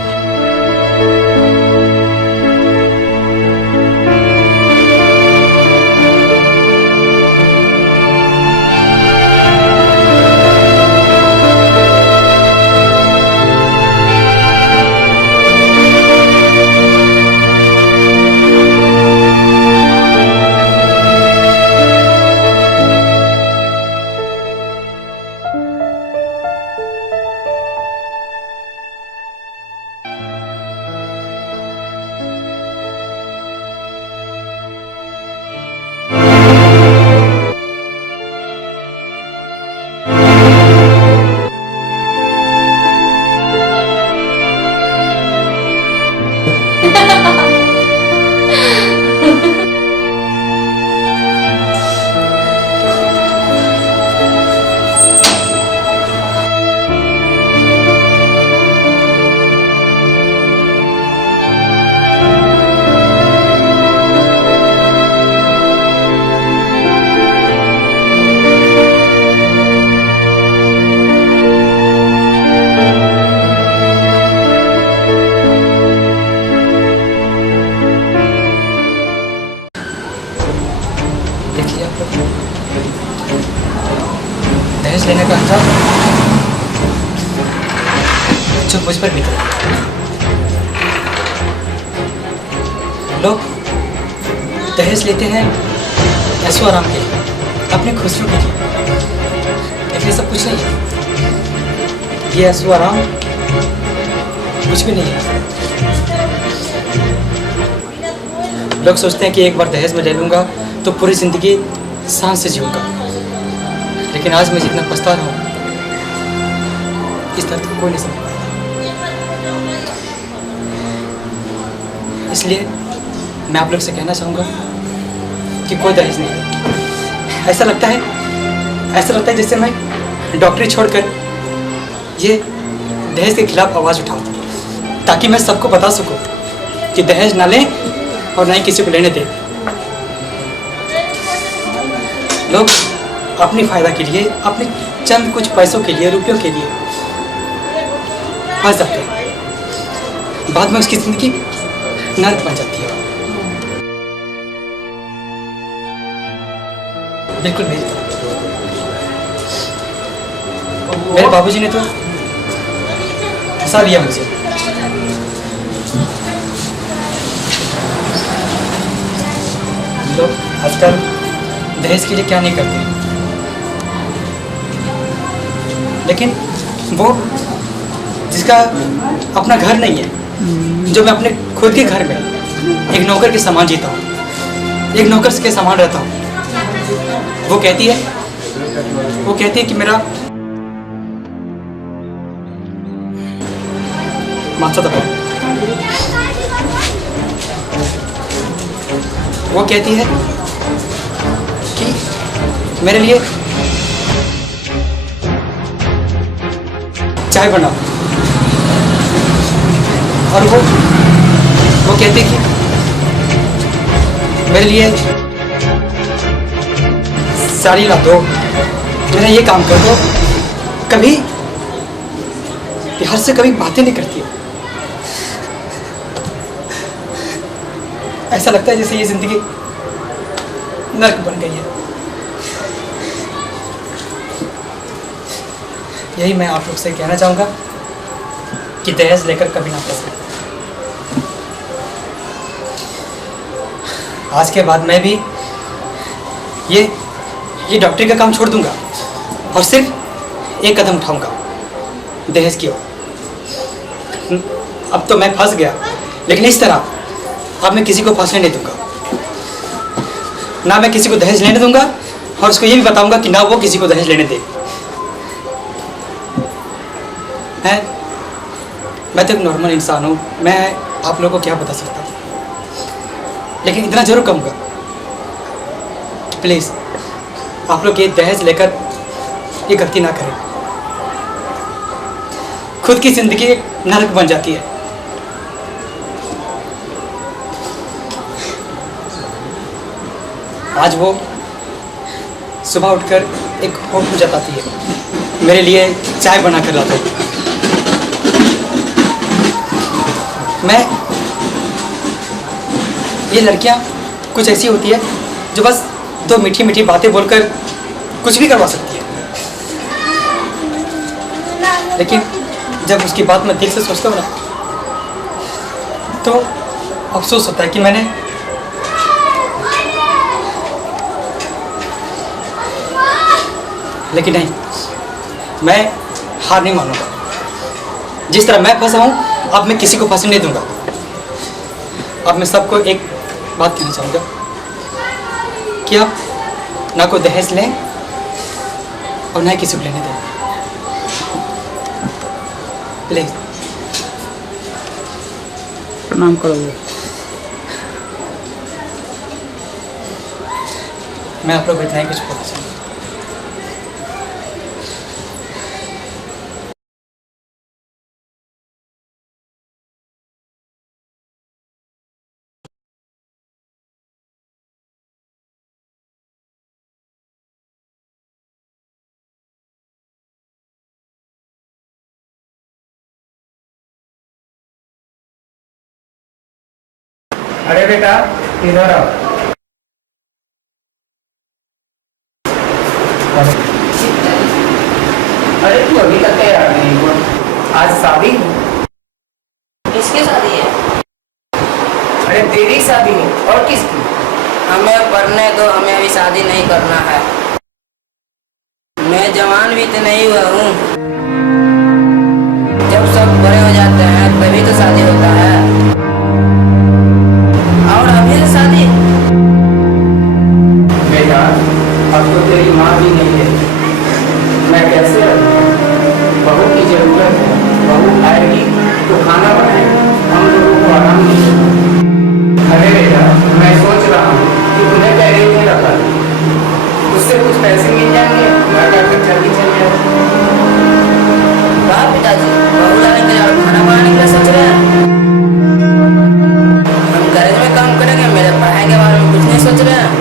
दहेज लेने का अंदाज जो मुझ पर बीता। लोग दहेज लेते हैं ऐसो आराम के लिए, अपने खुशियों के लिए, लेकिन ये सब कुछ नहीं है। ये ऐसो आराम कुछ भी नहीं है। लोग सोचते हैं कि एक बार दहेज में ले लूंगा तो पूरी जिंदगी शान से जीऊंगा, लेकिन आज मैं जितना पछता रहा हूँ इस दर्द को कोई नहीं समझ। इसलिए मैं आप लोग से कहना चाहूँगा कि कोई दहेज नहीं। ऐसा लगता है जैसे मैं डॉक्टरी छोड़कर ये दहेज के खिलाफ आवाज़ उठाऊँ, ताकि मैं सबको बता सकूँ कि दहेज ना लें और ना ही किसी को लेने दें। लोग अपनी फायदा के लिए, अपने चंद कुछ पैसों के लिए, रुपयों के लिए फंस जाते हैं। बाद में उसकी जिंदगी नर्क बन जाती है। बिल्कुल मेरी तरह। मेरे बाबूजी ने तो फंसा लिया मुझे। लोग आजकल दहेज के लिए क्या नहीं करते, लेकिन वो जिसका अपना घर नहीं है, जो मैं अपने खुद के घर में एक नौकर के समान जीता हूँ, एक नौकर के समान रहता हूँ, वो कहती है कि मेरा माथा दबाओ। वो कहती है कि मेरे लिए चाय बनाओ, और वो कहती है कि मेरे लिए साड़ी ला दो, मेरा ये काम कर दो। कभी प्यार से कभी बातें नहीं करती है। ऐसा लगता है जैसे ये जिंदगी नर्क बन गई है। यही मैं आप लोग से कहना चाहूँगा कि दहेज लेकर कभी ना फंसे। आज के बाद मैं भी ये डॉक्टरी का काम छोड़ दूंगा और सिर्फ एक कदम उठाऊंगा दहेज की ओर। अब तो मैं फंस गया, लेकिन इस तरह अब मैं किसी को फंसने नहीं दूंगा। ना मैं किसी को दहेज लेने दूंगा और उसको ये भी बताऊंगा कि ना वो किसी को दहेज लेने दे। मैं तो एक नॉर्मल इंसान हूँ, मैं आप लोगों को क्या बता सकता हूँ, लेकिन इतना जरूर कहूँगा, प्लीज़ आप लोग ये दहेज लेकर ये गलती ना करें। खुद की ज़िंदगी एक नरक बन जाती है। आज वो सुबह उठकर एक होम पूजा पाती है, मेरे लिए चाय बना कर लाता है। मैं ये लड़कियां कुछ ऐसी होती है जो बस दो मीठी मीठी बातें बोलकर कुछ भी करवा सकती है, लेकिन जब उसकी बात मैं दिल से सोचता हूँ ना तो अफसोस होता है कि मैंने लेकिन नहीं, मैं हार नहीं मानूंगा। जिस तरह मैं फंसा हूँ अब मैं किसी को फंसने नहीं दूंगा। अब मैं सबको एक बात कहना चाहूँगा कि आप ना को दहेज लें और ना ही किसी को लेने दें, प्लीज। प्रणाम करोगे? मैं आप लोग को इतना ही कुछ बोलना चाहूँगा। अरे बेटा इधर आओ। अरे तू अभी तक तैयार नहीं हुआ? आज शादी है। किसकी शादी है? अरे तेरी शादी है और किसकी? हमें पढ़ने दो, हमें अभी शादी नहीं करना है। मैं जवान भी तो नहीं हुआ हूँ। जब सब बड़े हो जाते हैं तभी तो शादी होता है। और अभी से शादी? बेटा अब तो तेरी माँ भी नहीं है, मैं कैसे रहूँ? बहू की जरूरत है, बहू आएगी तो खाना बनाएगी, हम लोगों को आराम नहीं। अरे बेटा मैं सोच रहा हूँ कि तुम्हें पहले में रखा दूँ, उससे कुछ पैसे मिल जाएंगे, घर का खर्चा भी चल जाएगा। वाह पिताजी, बहू लाने के लिए और खाना बनाने के लिए सोच रहे हैं। हम गैरेज में काम करेंगे, मेरे पढ़ाई के बारे में कुछ नहीं सोच रहे हैं।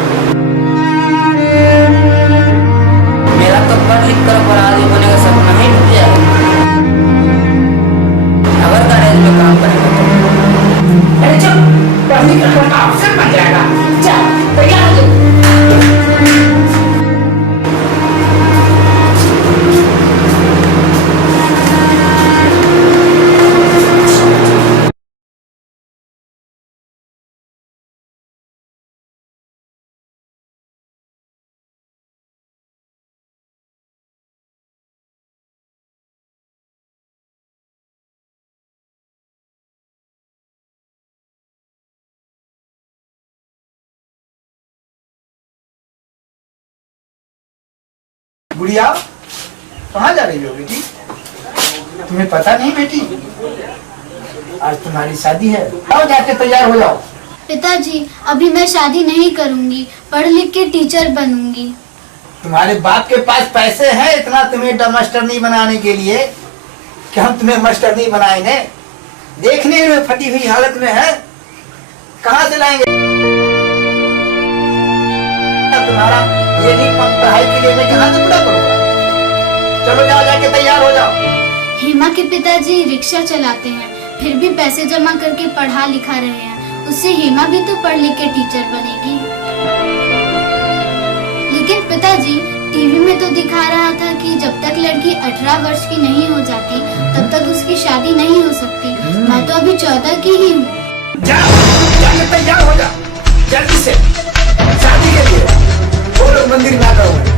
मेरा तो पढ़ लिख कर आदमी बने का सपना ही टूट जाएगा अगर गैरेज में काम करेंगे तो। अरे चल पढ़ लिख कर अफसर बन जाएगा। चल तैयार हो। गुड़िया कहाँ जा रही हो बेटी? तुम्हें पता नहीं बेटी, आज तुम्हारी शादी है। आओ जाके तैयार हो जाओ। पिताजी अभी मैं शादी नहीं करूंगी, पढ़ लिख के टीचर बनूंगी। तुम्हारे बाप के पास पैसे हैं इतना तुम्हें मास्टर नहीं बनाने के लिए कि हम तुम्हें मास्टर नहीं बनाएंगे? देखने में फटी हुई हालत में है, कहाँ से लाएंगे तुम्हारा ये नहीं पढ़ाई के लिए? मैं कहाँ से पूरा करूँगा? चलो जाओ जाके तैयार हो जाओ। हेमा के पिताजी रिक्शा चलाते हैं, फिर भी पैसे जमा करके पढ़ा लिखा रहे हैं, उससे हेमा भी तो पढ़ लिख के टीचर बनेगी। लेकिन पिताजी टीवी में तो दिखा रहा था कि जब तक लड़की 18 वर्ष की नहीं हो जाती तब तक उसकी शादी नहीं हो सकती। मैं तो अभी 14 की ही हूँ। जाके तैयार हो जा जल्दी से शादी के लिए। वो लोग मंदिर में आ गए हैं।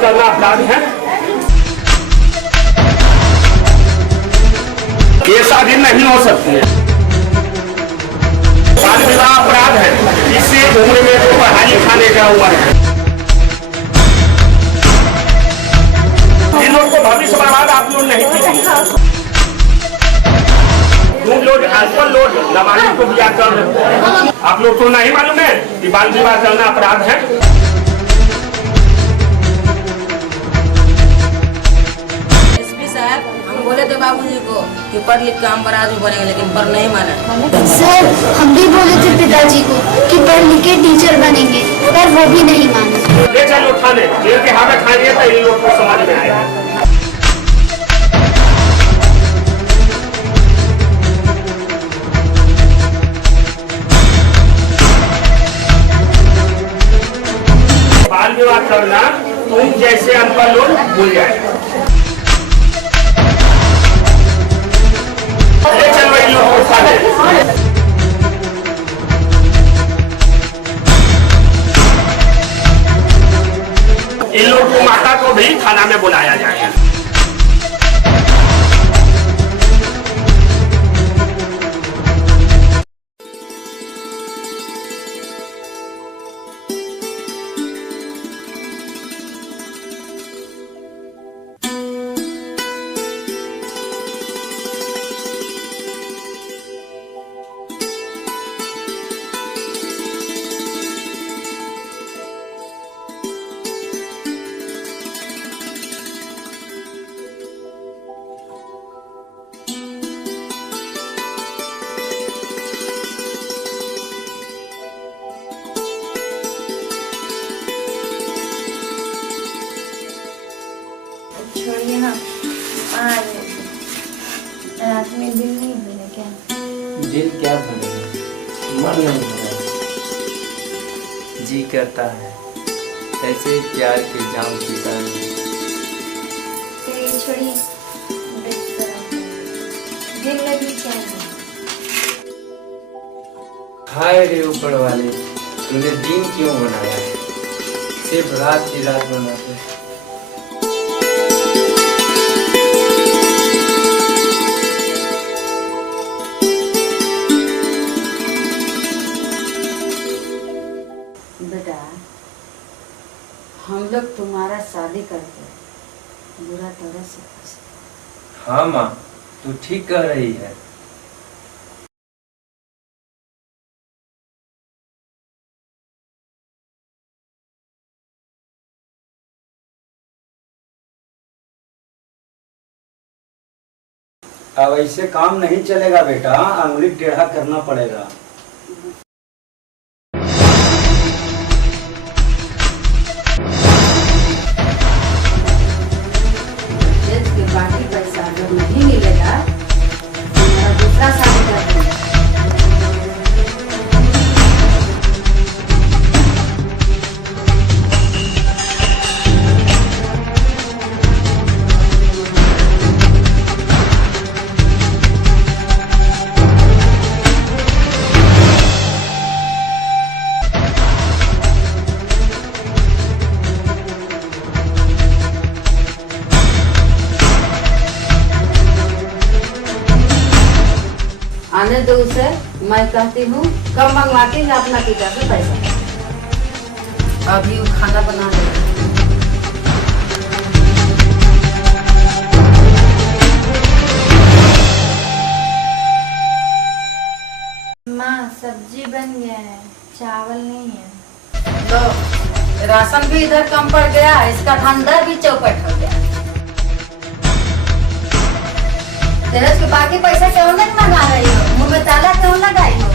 करना अपराध है। ये शादी नहीं हो सकती है। बाल विवाह अपराध है। इसी उम्र में तो पढ़ाई लिखाने का हुआ है। इन लोग को भविष्य बर्बाद आप लोग नहीं कीजिए। तुम लोग अल्पन लोग नाबालिग को ब्याह कर रहे हो। आप लोग को नहीं मालूम है कि बाल विवाह करना अपराध है। हम बोले थे बाबूजी को कि पढ़ लिख के हम बराज में बनेंगे, लेकिन पर नहीं माना। सर हम भी बोले थे पिताजी को कि पढ़ लिख के टीचर बनेंगे, पर वो भी नहीं माने। ले चलो थाने, जेल के हाथ खाएंगे तो इन लोग को समझ में आएगा। बाल विवाह करना तुम जैसे अनपढ़ लोग भूल जाएगा। ले चलो इन लोगों को थाने। इन लोग को माता को भी थाना में बुलाया जाएगा। छोड़िए ना, रात में दिल नहीं भरे क्या? दिल क्या भरेगा, मन नहीं भरा। जी करता है ऐसे प्यार के जाम पीता है। चलिए छोड़िए, दिल लगी क्या है? हाय रे ऊपर वाले, तूने दिन क्यों बनाया? सिर्फ रात की रात बनाते। बेटा, हम लोग तुम्हारा शादी करके बुरा तरह से फंसे। हाँ माँ, तू ठीक कह रही है। अब ऐसे काम नहीं चलेगा बेटा, अंगुली टेढ़ा करना पड़ेगा। बाकी पैसा अगर नहीं मिलेगा तो मेरा दूसरा शादी कर दूंगा। आने दो उसे, मैं कहती हूँ कब मंगवाती है अपना पिता से पैसा। अभी वो खाना बना ले। माँ सब्जी बन गया है, चावल नहीं है। लो, राशन भी इधर कम पड़ गया, इसका धंधा भी चौपट हो गया। दहेज के बाकी पैसा क्यों नहीं मंगा रही हो? मुंह में ताला क्यों लगाई हो?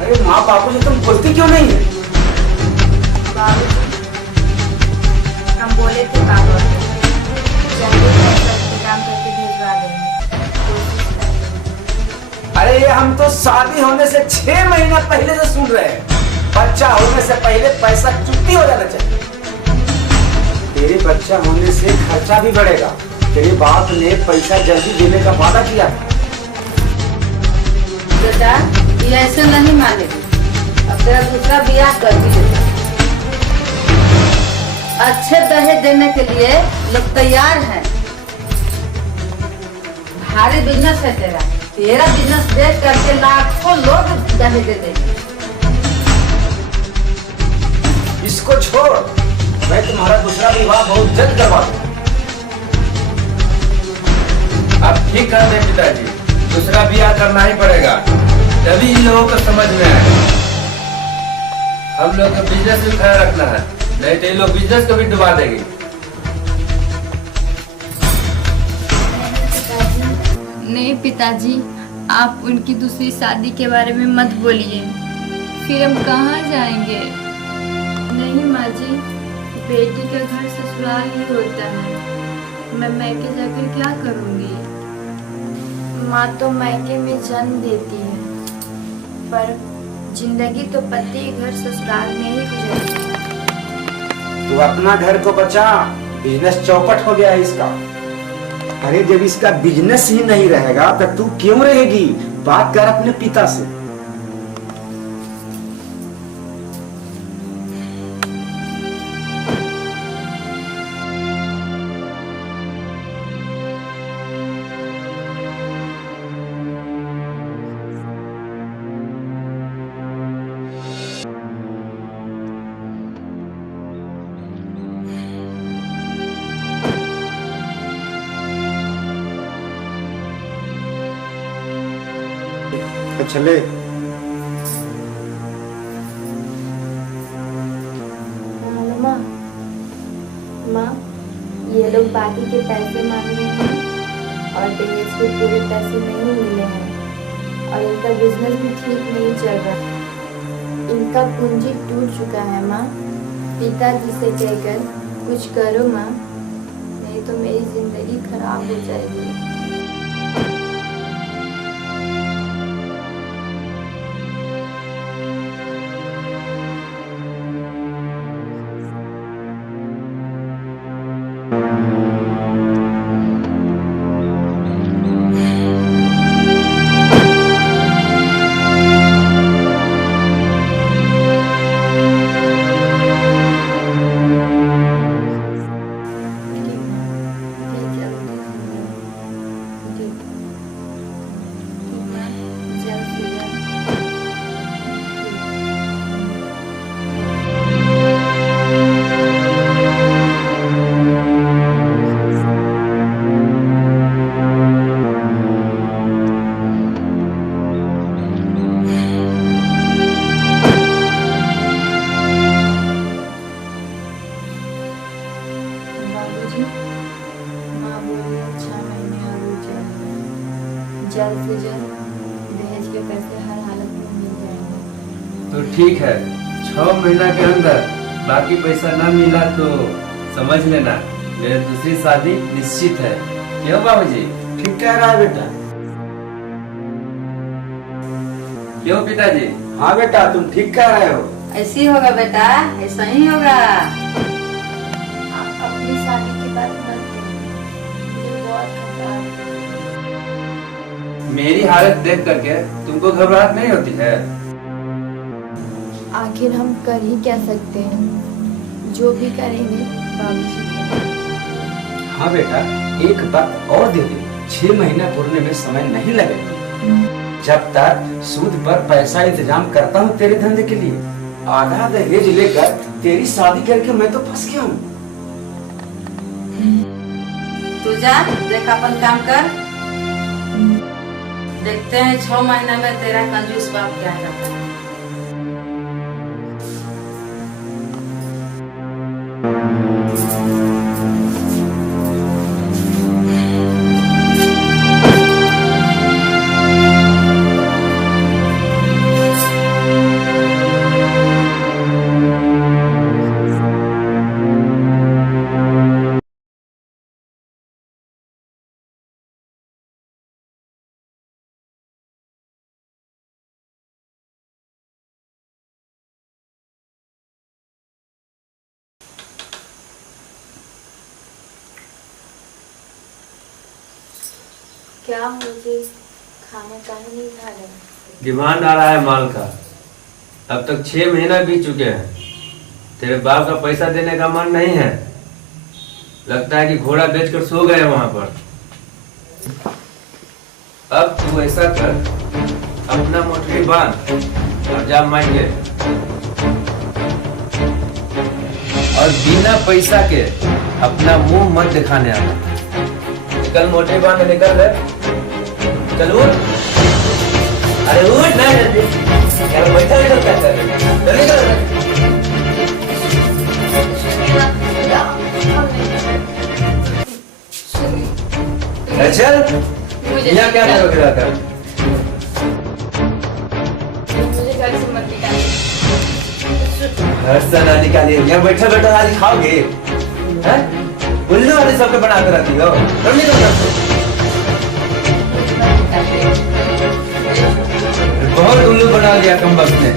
अरे माँ बाबू जी तुम बोलती क्यों नहीं है? बाबूजी, हम बोले थे बाबू जल्दी पैसा इंतजाम करके भिजवा देंगे। अरे ये हम तो शादी होने से 6 महीना पहले से सुन रहे हैं। बच्चा होने से पहले पैसा चुप्पी हो जाना चाहिए। तेरे बच्चा होने से खर्चा भी बढ़ेगा। तेरे बाप ने पैसा जल्दी देने का वादा किया था। बेटा ये ऐसे नहीं मानेगी, अब तेरा दूसरा ब्याह कर भी देगा। अच्छे दहेज देने के लिए लोग तैयार हैं। भारी बिजनेस है तेरा, तेरा बिजनेस देख करके लाखों लोग दहेज दे देंगे। इसको छोड़, मैं तुम्हारा दूसरा विवाह बहुत जल्द करवा दूंगा। आप ठीक कर रहे पिताजी, दूसरा ब्याह करना ही पड़ेगा, तभी इन लोगों को समझ में आएगा। हम लोग का बिजनेस भी खड़ा रखना है, नहीं तो ये लोग बिजनेस को भी डुबा देंगे। नहीं पिताजी, आप उनकी दूसरी शादी के बारे में मत बोलिए, फिर हम कहाँ जाएंगे। नहीं माँ जी, बेटी का घर ससुराल ही होता है, मैं मैके जाकर क्या करूँगी। माँ तो मैके में जन्म देती है, पर जिंदगी तो पति घर ससुराल में ही गुजरती है। तू अपना घर को बचा, बिजनेस चौपट हो गया है इसका। अरे जब इसका बिजनेस ही नहीं रहेगा तो तू क्यों रहेगी? बात कर अपने पिता से। चले माँ, माँ ये लोग बाकी के पैसे मांग रहे हैं और दहेज के पूरे पैसे नहीं मिले हैं और इनका बिजनेस भी ठीक नहीं चल रहा है। इनका पूंजी टूट चुका है माँ। पिताजी से कहकर कुछ करो माँ, नहीं तो मेरी जिंदगी खराब हो जाएगी। जल्द से जल्द दहेज के पैसे हर हालत में मिल जाएंगे। तो ठीक है, 6 महीना के अंदर बाकी पैसा न मिला तो समझ लेना मेरी दूसरी शादी निश्चित है। क्यों बाबूजी? ठीक कह रहा है बेटा। क्यों पिताजी? हाँ बेटा, तुम ठीक कह रहे हो। ऐसी होगा बेटा, ऐसा ही होगा। अपनी शादी की बात मत करिए, मुझे बहुत घबराहट है। मेरी हालत देख करके तुमको घबराहट नहीं होती है? आखिर हम कर ही क्या सकते हैं, जो भी करेंगे बाबूजी करेंगे। हाँ बेटा, एक बात और दे दे, 6 महीना पूरने में समय नहीं लगेगा। जब तक सूद पर पैसा इंतजाम करता हूँ तेरे धंधे के लिए, आधा दहेज लेकर तेरी शादी करके मैं तो फंस गया हूँ। तू जा, देख अपन काम कर। देखते हैं 6 महीने में तेरा कंजूस बाप क्या करता है। क्या मुझे खाना काहे नहीं खा रहे? डिमांड आ रहा है माल का। अब तक 6 महीना बीत चुके हैं, तेरे बाप का पैसा देने का मन नहीं है। लगता है कि घोड़ा बेचकर सो गए वहां पर। अब तू ऐसा कर, अपना मोटरी बांध और जा मांगे, और बिना पैसा के अपना मुंह मत दिखाने आना। कल मोटरी बांध निकल रहे, चल उठ। अरे उठ ना जल्दी, यार बैठा बैठा क्या कर रहे हो? जल्दी करो। चल, यहाँ क्या करोगे आकर? मुझे घर से मत निकालिए। घर से ना निकालिए, यहाँ बैठा बैठा आज खाओगे? हैं? उल्लू वाले सबके बना कर रखी हो। बहुत उल्लू बना लिया कम वक्त में।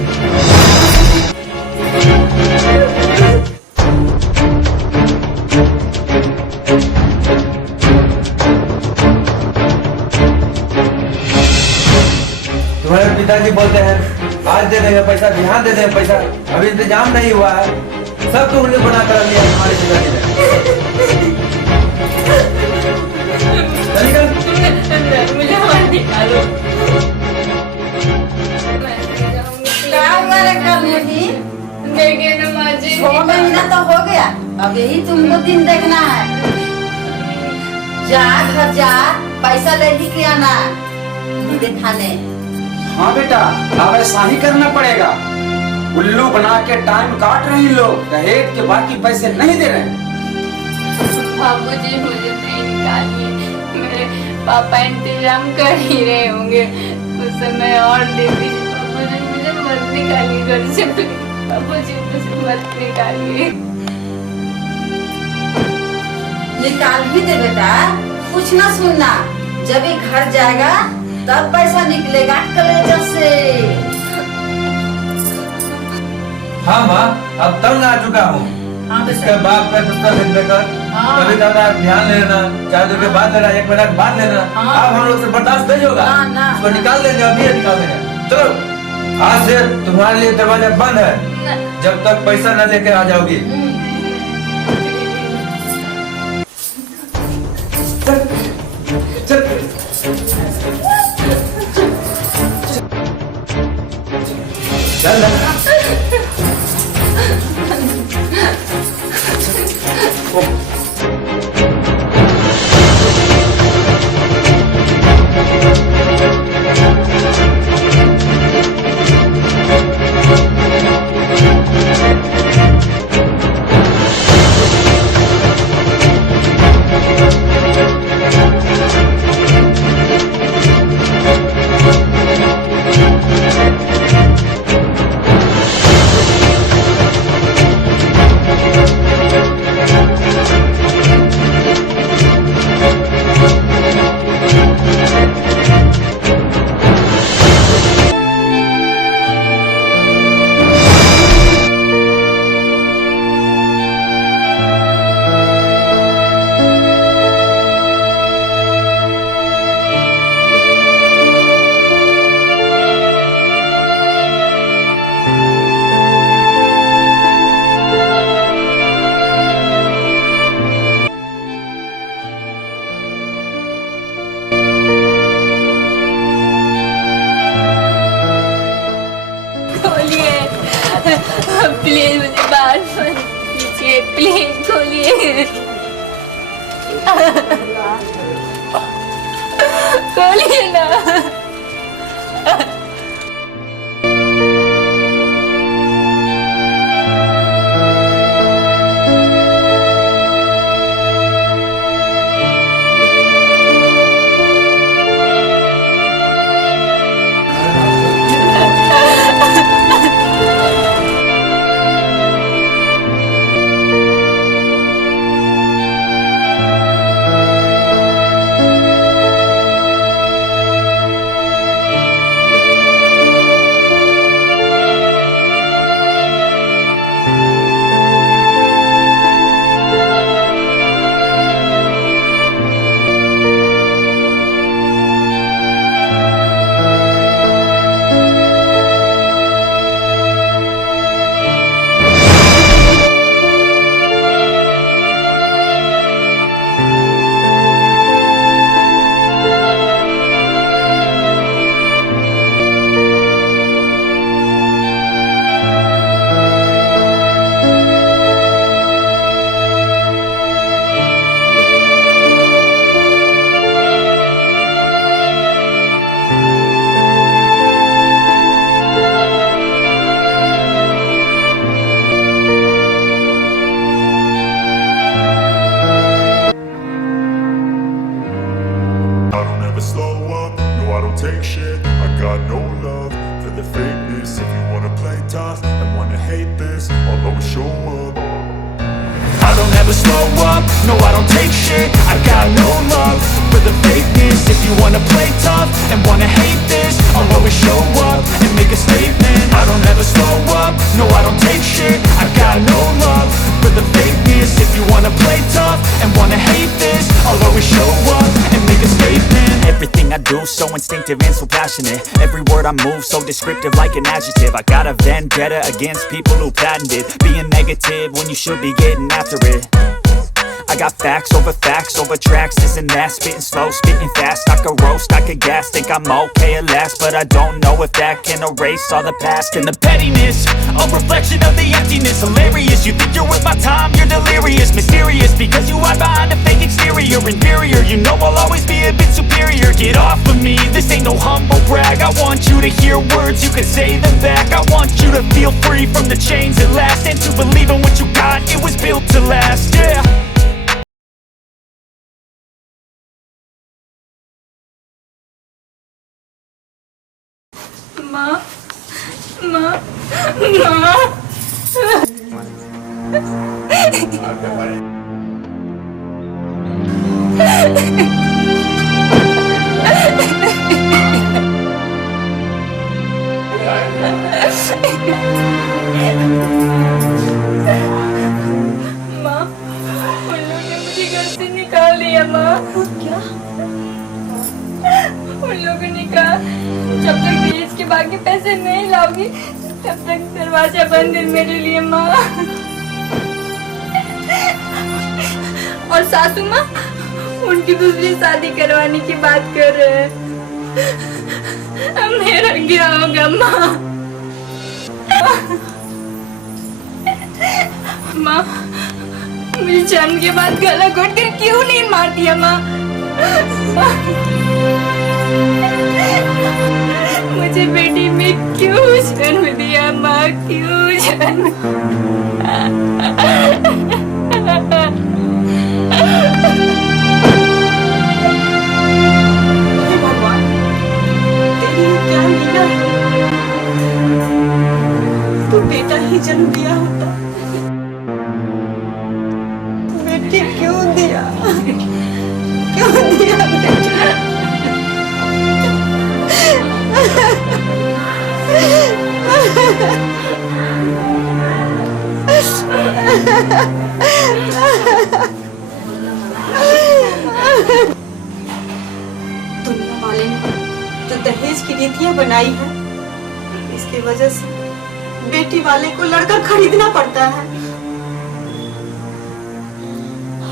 तुम्हारे पिताजी बोलते हैं आज दे देंगे पैसा, ध्यान दे देंगे पैसा, अभी इंतजाम नहीं हुआ है। सब तो उल्लू बना कर लिया हमारे पिताजी ने। मुझे मत निकालो। देखिए ना माँ जी, 6 महीना तो हो गया, अब यही तुमको दिन देखना है। जा घर जा, पैसा ले ही के आना दिखाने। हाँ बेटा, अब ऐसा ही करना पड़ेगा। उल्लू बना के टाइम काट रहे हैं लोग, दहेज के बाकी पैसे नहीं दे रहे। बाबूजी मुझे नहीं निकालिए, मेरे पापा इंतजाम कर ही रहे होंगे, उस समय और दे दीजिए। बाबूजी मुझे मत निकालिए घर से, बाबूजी मुझे मत निकालिए। निकाल भी दे बेटा, कुछ ना सुनना। जब ये घर जाएगा तब पैसा निकलेगा कलेजा से। हाँ माँ, अब तंग आ चुका हूँ। इसके बाद मैं दूसरा दिन देकर कभी दादा ध्यान लेना, 4 दिन के बाद लेना, 1 महीना के बाद लेना। अब हम लोग से बर्दाश्त नहीं होगा, उसको निकाल देंगे, अभी निकाल देंगे। चलो, आज से तुम्हारे लिए दरवाजा बंद है जब तक पैसा न लेकर आ जाओगी। चल प्लीज मुझे बाहर मत कीजिए, प्लीज खोलिए, खोलिए ना। take shit. I got no love for the fakeness. If you wanna play tough and wanna hate this, I'll always show up. I don't ever slow up, no I don't take shit. I got no love for the fakeness. If you wanna play tough and wanna hate this, I'll always show up and make a statement. I don't ever slow up, no I don't take shit. I got no love for the fakeness. If you wanna play tough and wanna hate this, I'll always show up and make a statement. Everything I do so instinctive and so passionate. Every word I move so descriptive like an adjective. I got a vendetta against people who patented being negative when you should be getting after it. I got facts over tracks, this and that. Spitting slow, spitting fast. I could roast, I could gas. Think I'm okay at last, but I don't know if that can erase all the past. And the pettiness, a reflection of the emptiness. Hilarious, you think you're worth my time, you're delirious. Mysterious, because you hide behind a fake exterior. Inferior, you know I'll always be a bit superior. Get off of me, this ain't no humble brag. I want you to hear words, you can say them back. I want you to feel free from the chains at last, and to believe in what you got, it was built to last, yeah. माँ माँ माँ माँ उन लोगों ने मुझे घर से निकाल दिया माँ। क्या? उन लोगों ने कहा जब तक दहेज के बाकी पैसे नहीं लाओगी तब तक दरवाजा बंद है मेरे लिए माँ। और सासू माँ उनकी दूसरी शादी करवाने की बात कर रहे हैं। अब मेरा क्या होगा माँ? माँ मुझे जन्म के बाद गला घोट कर क्यों नहीं मार दिया माँ? मुझे बेटी में क्यों जन्म दिया माँ, क्यों जन्म? भगवान तेरी क्या लीला है? तू बेटा ही जन्म दिया होता, बेटी क्यों दिया? क्यों दिया बेटा? दुनिया वाले ने जो दहेज की रीतियां बनाई है, इसकी वजह से बेटी वाले को लड़का खरीदना पड़ता है।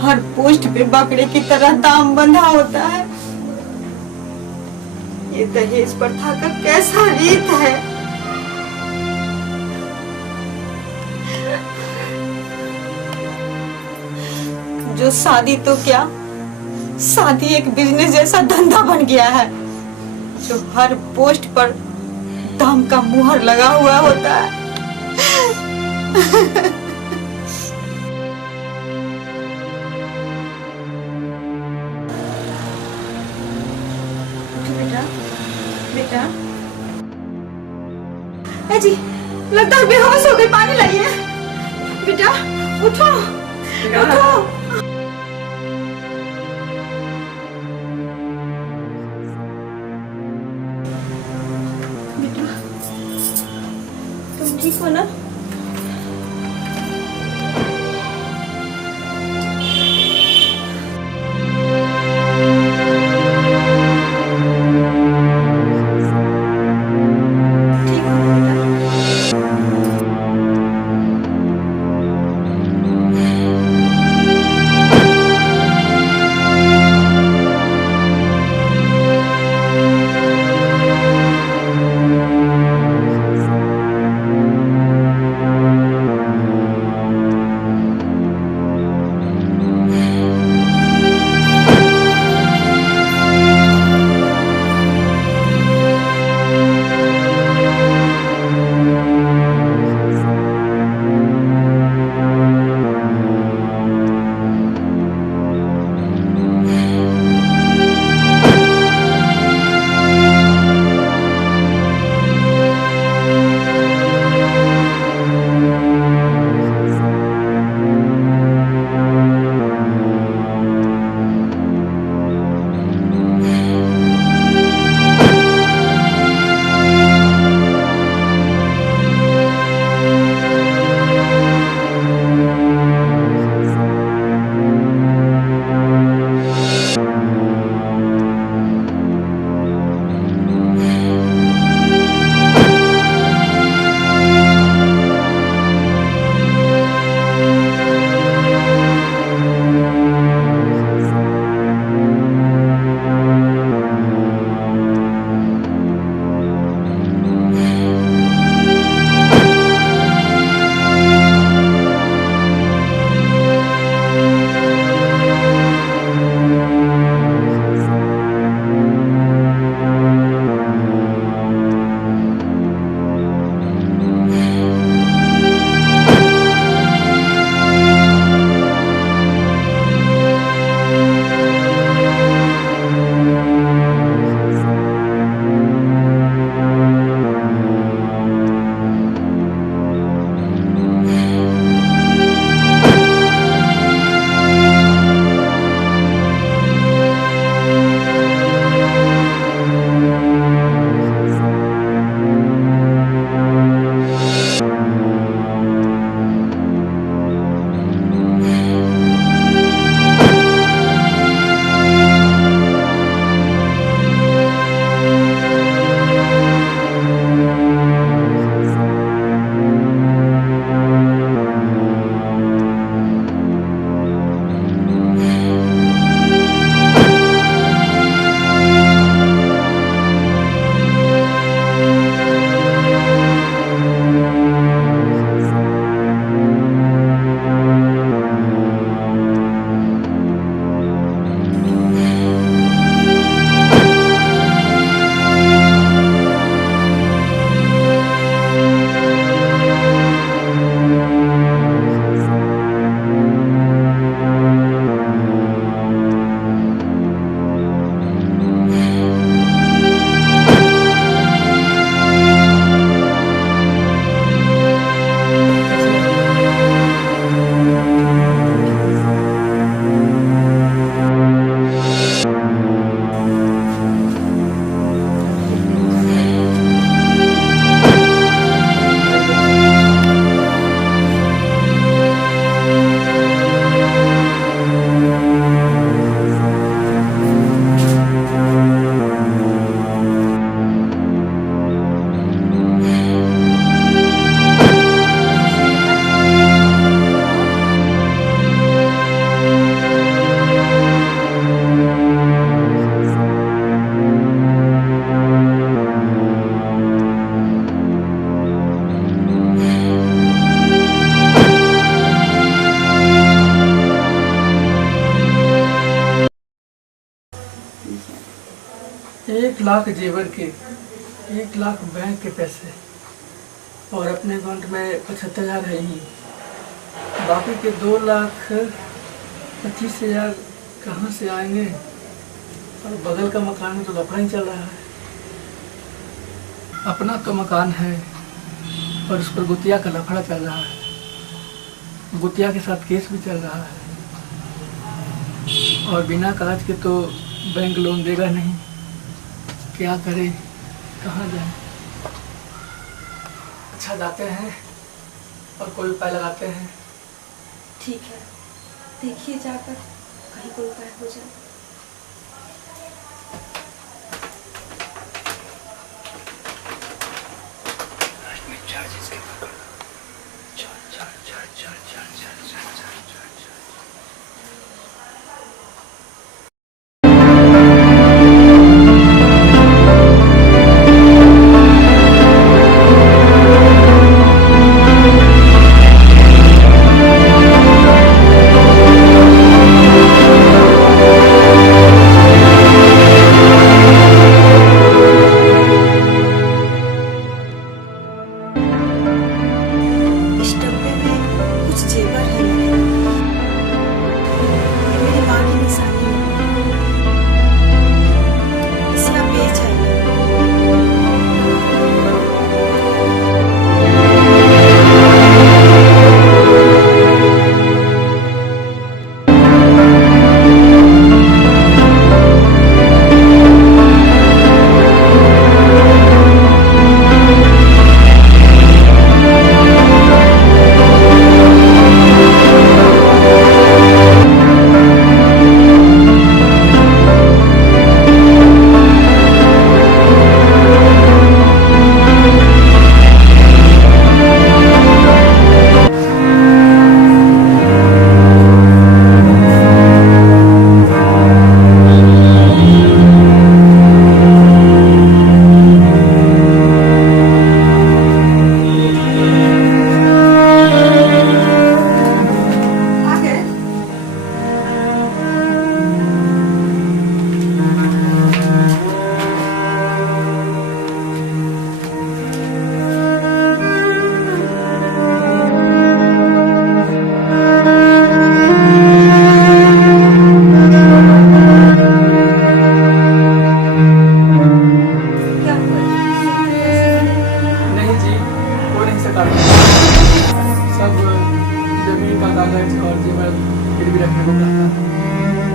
हर पोस्ट पे बकरे की तरह दाम बंधा होता है। ये दहेज प्रथा का कैसा रीत है? जो शादी तो क्या, शादी एक बिजनेस जैसा धंधा बन गया है, जो हर पोस्ट पर दाम का मुहर लगा हुआ होता है। बेटा, बेटा, जी लगता है बेहोश हो गई, पानी लाइए। बेटा उठो, उठो। बेटा तुम ठीक हो ना? दीजिए। 1 लाख जेवर के, 1 लाख बैंक के पैसे और अपने अकाउंट में 75,000 है ही। बाकी के 2,25,000 कहाँ से आएंगे? और बगल का मकान में तो लफड़ा ही चल रहा है। अपना तो मकान है और उस पर गुतिया का लफड़ा चल रहा है। गुतिया के साथ केस भी चल रहा है और बिना कागज के तो बैंक लोन देगा नहीं। क्या करें, कहाँ जाए? अच्छा जाते हैं और कोई उपाय लगाते हैं। ठीक है, देखिए जाकर कहीं कोई उपाय हो जाए।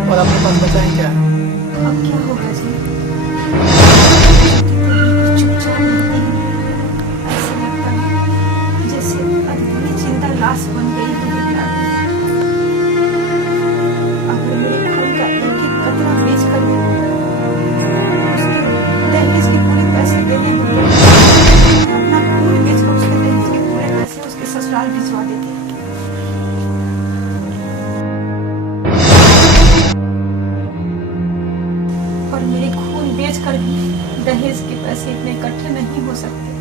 और आपके पास बचा ही क्या है? अब क्या होगा जी? चुपचाप रहती हूँ। ऐसा लगता है जैसे अधूरी जिंदा लाश बन गई हो बेटा। अगर मेरे खून का एक एक कतरा बेच कर भी उसके दहेज के पूरे पैसे देने होते, अपना खून बेच कर उसके दहेज के पूरे पैसे उसके ससुराल भिजवा देती। और मेरे खून बेचकर भी दहेज के पैसे इतने इकट्ठे नहीं हो सकते।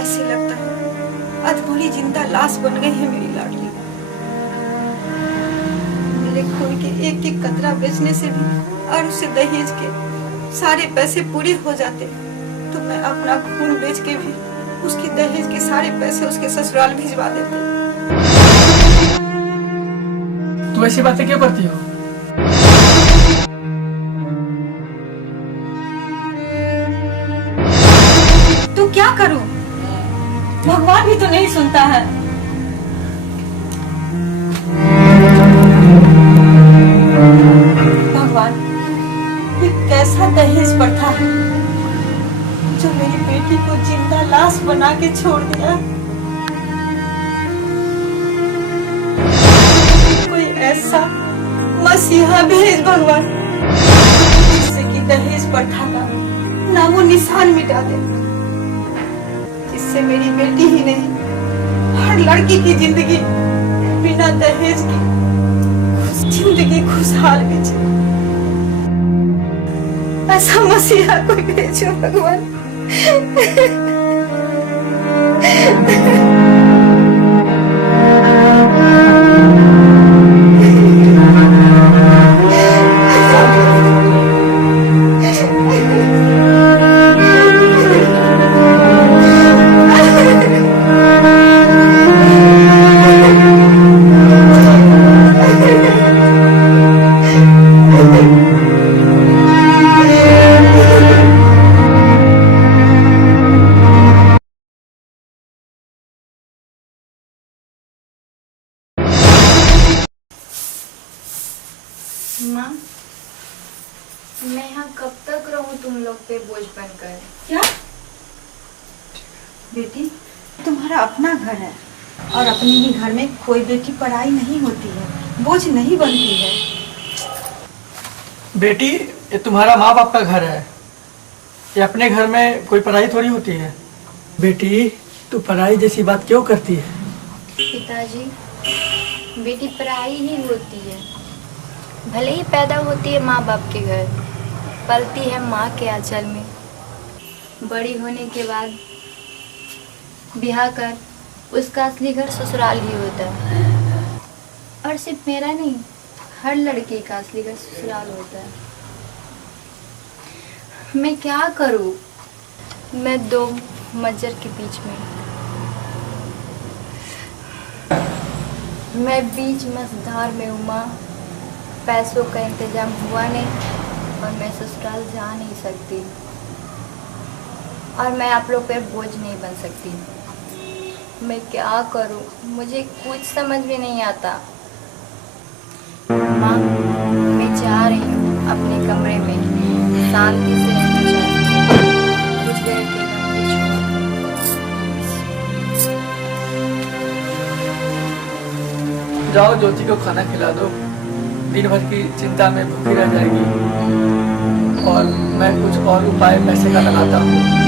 ऐसे लगता है अधूरी जिंदा लाश बन गई है मेरी लाडली। मेरे खून के एक एक कतरा बेचने से भी और उससे दहेज के सारे पैसे पूरे हो जाते, तो मैं अपना खून बेच के भी उसके दहेज के सारे पैसे उसके ससुराल भिजवा देते। तू ऐसी बातें क्यों करती हो? तो क्या करूं? भगवान भी तो नहीं सुनता है। भगवान, ये कैसा दहेज प्रथा है जो मेरी बेटी को जिंदा लाश बना के छोड़ दिया। कोई ऐसा मसीहा भेज भगवान जिससे कि दहेज प्रथा का नामो निशान मिटा दे, जिससे मेरी बेटी ही नहीं हर लड़की की जिंदगी बिना दहेज की जिंदगी खुशहाल बीते। ऐसा मसीहा कोई भेजो भगवान। मैं यहाँ कब तक रहूँ तुम लोग पे बोझ बनकर? क्या बेटी, तुम्हारा अपना घर है और अपने ही घर में कोई बेटी पढ़ाई नहीं होती है, बोझ नहीं बनती है। बेटी, ये तुम्हारा माँ बाप का घर है, ये अपने घर में कोई पढ़ाई थोड़ी होती है। बेटी, तू पढ़ाई जैसी बात क्यों करती है? पिताजी, बेटी पढ़ाई ही होती है। भले ही पैदा होती है माँ बाप के घर, पलती है माँ के आंचल में, बड़ी होने के बाद ब्याह कर उसका असली घर ससुराल ही होता है। और सिर्फ मेरा नहीं, हर लड़के का असली घर ससुराल होता है। मैं क्या करूं? मैं दो मज्जर के बीच में, मैं बीच मझधार में हूँ माँ। पैसों का इंतजाम हुआ नहीं और मैं ससुराल जा नहीं सकती, और मैं आप लोग पर बोझ नहीं बन सकती। मैं क्या करूं? मुझे कुछ समझ में नहीं आता। माँ, मैं जा रही हूँ अपने कमरे में, शांति से रहना चाहती हूँ। कुछ देर के लिए मुझे छोड़। जाओ, ज्योति को खाना खिला दो, दिन भर की चिंता में भूखी रह जाएगी। और मैं कुछ और उपाय पैसे का लगाता हूँ।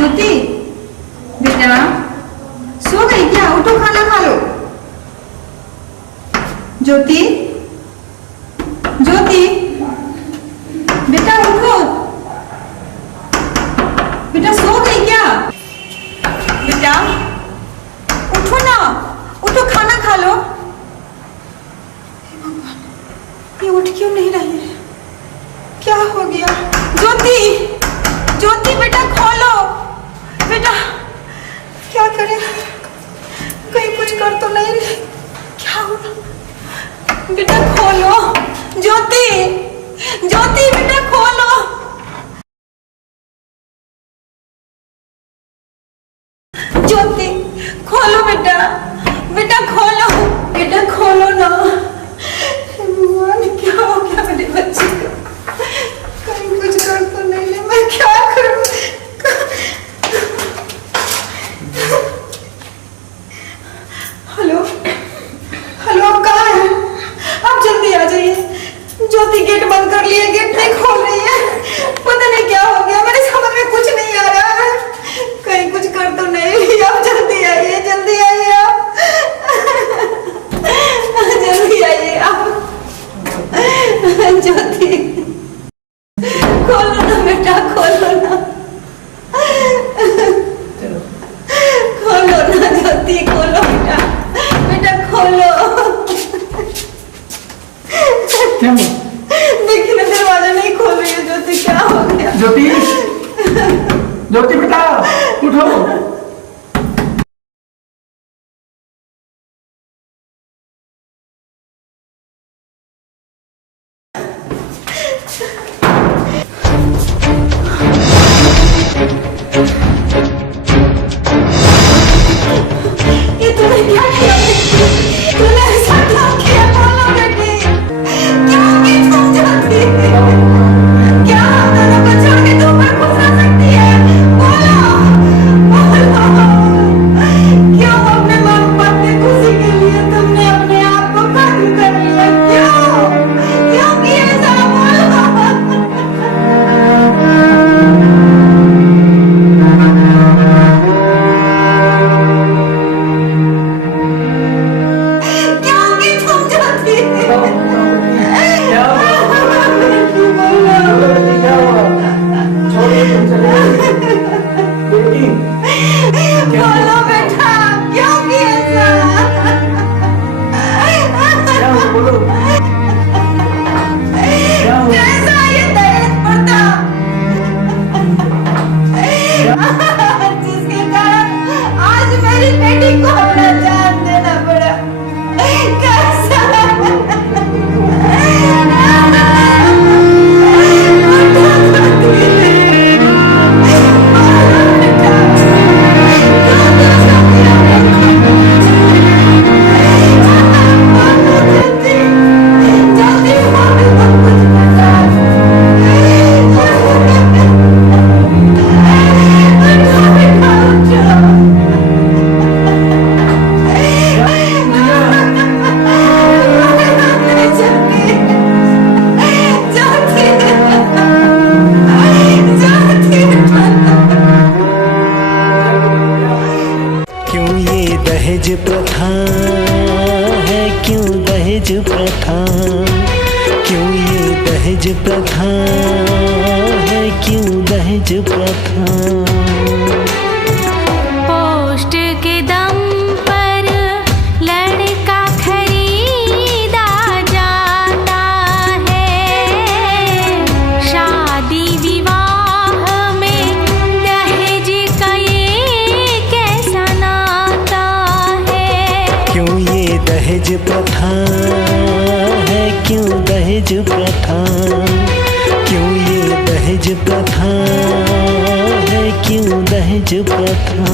ज्योति बेटा सो गई क्या? उठो खाना खा लो। ज्योति ज्योति बेटा उठो। बेटा सो गई क्या? बेटा उठो ना, उठो खाना खा लो। ये उठ क्यों नहीं रही है? क्या हो गया? ज्योति ज्योति बेटा खोलो। बेटा क्या करें? कहीं कुछ कर तो नहीं रही? क्या होगा? बेटा खोलो। ज्योति ज्योति बेटा खोलो। ज्योति खोलो बेटा, बेटा खोलो, बेटा खोलो ना। भगवान क्या हो गया मेरे बच्चे को? कहीं कुछ कर तो नहीं ले, मैं क्या करूं? हेलो हेलो, आप कहाँ हैं? आप जल्दी आ जाइए। ज्योति गेट बंद कर लिए, गेट नहीं खोल रही है। पता नहीं क्या हो गया, मेरे समझ में कुछ नहीं आ रहा है। कहीं कुछ कर तो नहीं लिया? आप जल्दी आइए, जल्दी आइए आप। जल्दी आइए आप। ज्योति खोलो ना बेटा, खोलो ना, खोलो ना ज्योति, खोलो बेटा, बेटा खोलो। देखिए ना दरवाजा नहीं खोल रही है ज्योति, क्या हो गया? ज्योति ज्योति बेटा उठो। ये तूने क्या किया? तूने ऐसा क्या किया? बोलो बेटी, क्या की तुम जानती? क्या हम दोनों को छोड़ के तुम पर खुश रह सकती है? बोलो बोलो, क्यों अपने माँ बाप की खुशी के लिए तुमने अपने आप को खत्म कर लिया? क्यों क्यों किया ऐसा? बोलो। बोलो बेटा, क्यों किया ऐसा? कैसा ये दहेज प्रथा, जिसके कारण आज मेरी बेटी को अपना जान देना पड़ा? कैसा? क्यों ये दहेज प्रथा है? क्यों दहेज प्रथा? क्यों ये दहेज प्रथा है? क्यों दहेज प्रथा? पोस्ट के दम पर लड़का खरीदा जाता है। शादी विवाह में दहेज का ये कैसा नाता है? क्यों ये दहेज प्रथा है? क्यों दहेज प्रथा? क्यों ये दहेज प्रथा है? क्यों दहेज प्रथा?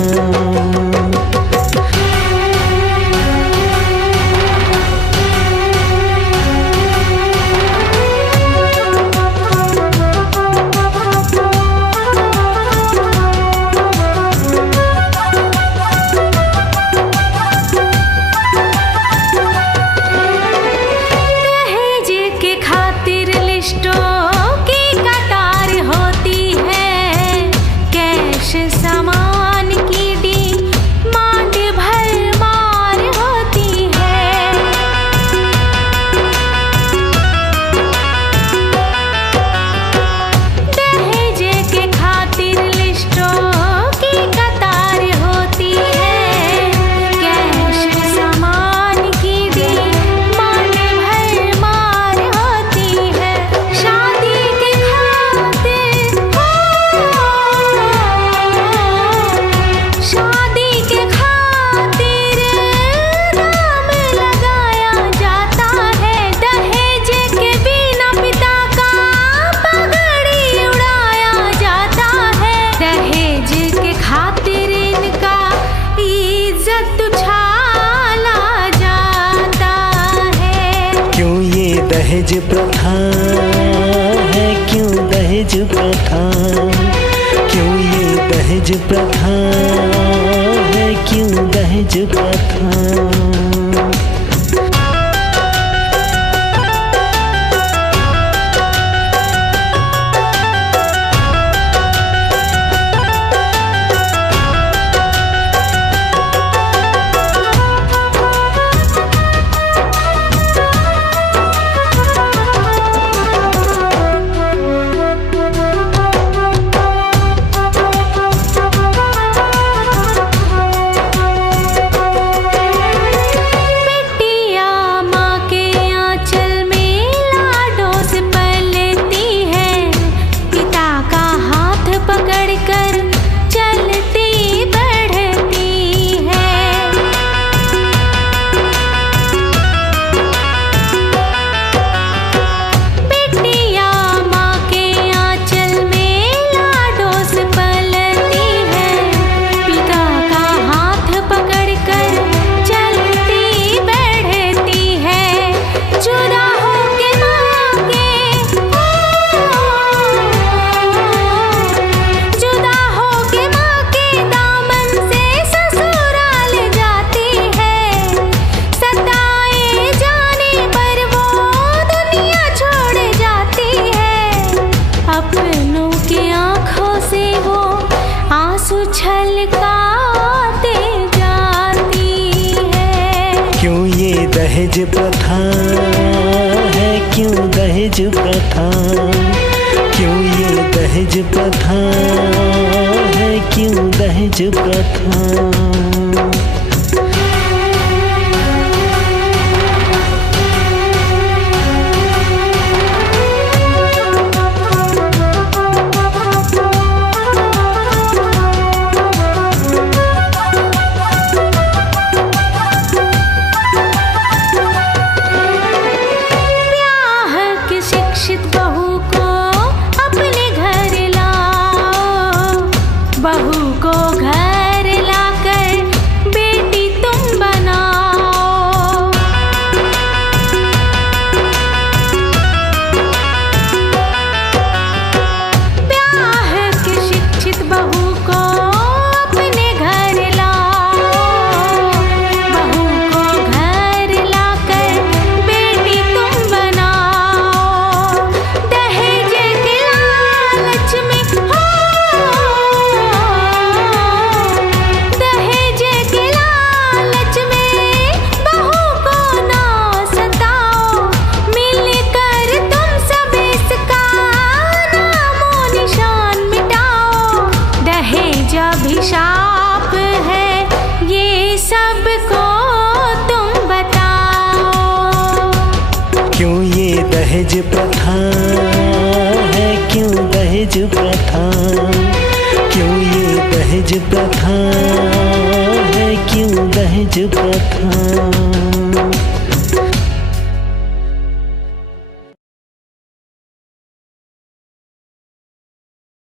दहेज के खातिर लिस्टों की कतार होती है। कैश सामान की डिमांड भरमार होती है। दहेज के खातिर लिस्टों की कतार होती है। कैश सामान की डिमांड भरमार होती है। शादी के खातिर शादी के खातिर दाम लगाया जाता है। दहेज के बिना पिता का पगड़ी उड़ाया जाता है। दहेज के खातिर इनका इज्जत उछाला जाता है। क्यों ये दहेज प्रथा है, क्यों दहेज प्रथा, क्यों ये दहेज प्रथा है, क्यों दहेज प्रथा। बेटियां माँ के आंचल में लाडों से पलती है। पिता का हाथ पकड़कर चलती बढ़ती है। बेटियां माँ के आंचल में लाडों से पलती है। पिता का हाथ पकड़कर चलती बढ़ती है। जुदा होके माँ के जुदा होके माँ के दामन से ससुराल जाती है। सताए जाने पर वो दुनिया छोड़ जाती है। अपनों की आंखों से वो आंसू छलकाते जाती है। क्यों ये दहेज प्रथा है, क्यों दहेज प्रथा, क्यों ये दहेज प्रथा है, क्यों दहेज प्रथा। ब्याह की शिक्षित बहू को अपने घर लाओ। बहू को घर लाकर बेटी तुम बनाओ। ब्याह की शिक्षित बहू को अपने घर लाओ। बहू को घर लाकर बेटी तुम बनाओ। दहेज के लालच में दहेज के लालच में बहू को ना सताओ। मिलकर तुम सब इसका नामो निशान मिटाओ। दहेज अभिशाप है ये सबको तुम बताओ। क्यों ये दहेज प्रथा है, क्यों दहेज प्रथा, क्यों ये दहेज प्रथा है, क्यों दहेज प्रथा।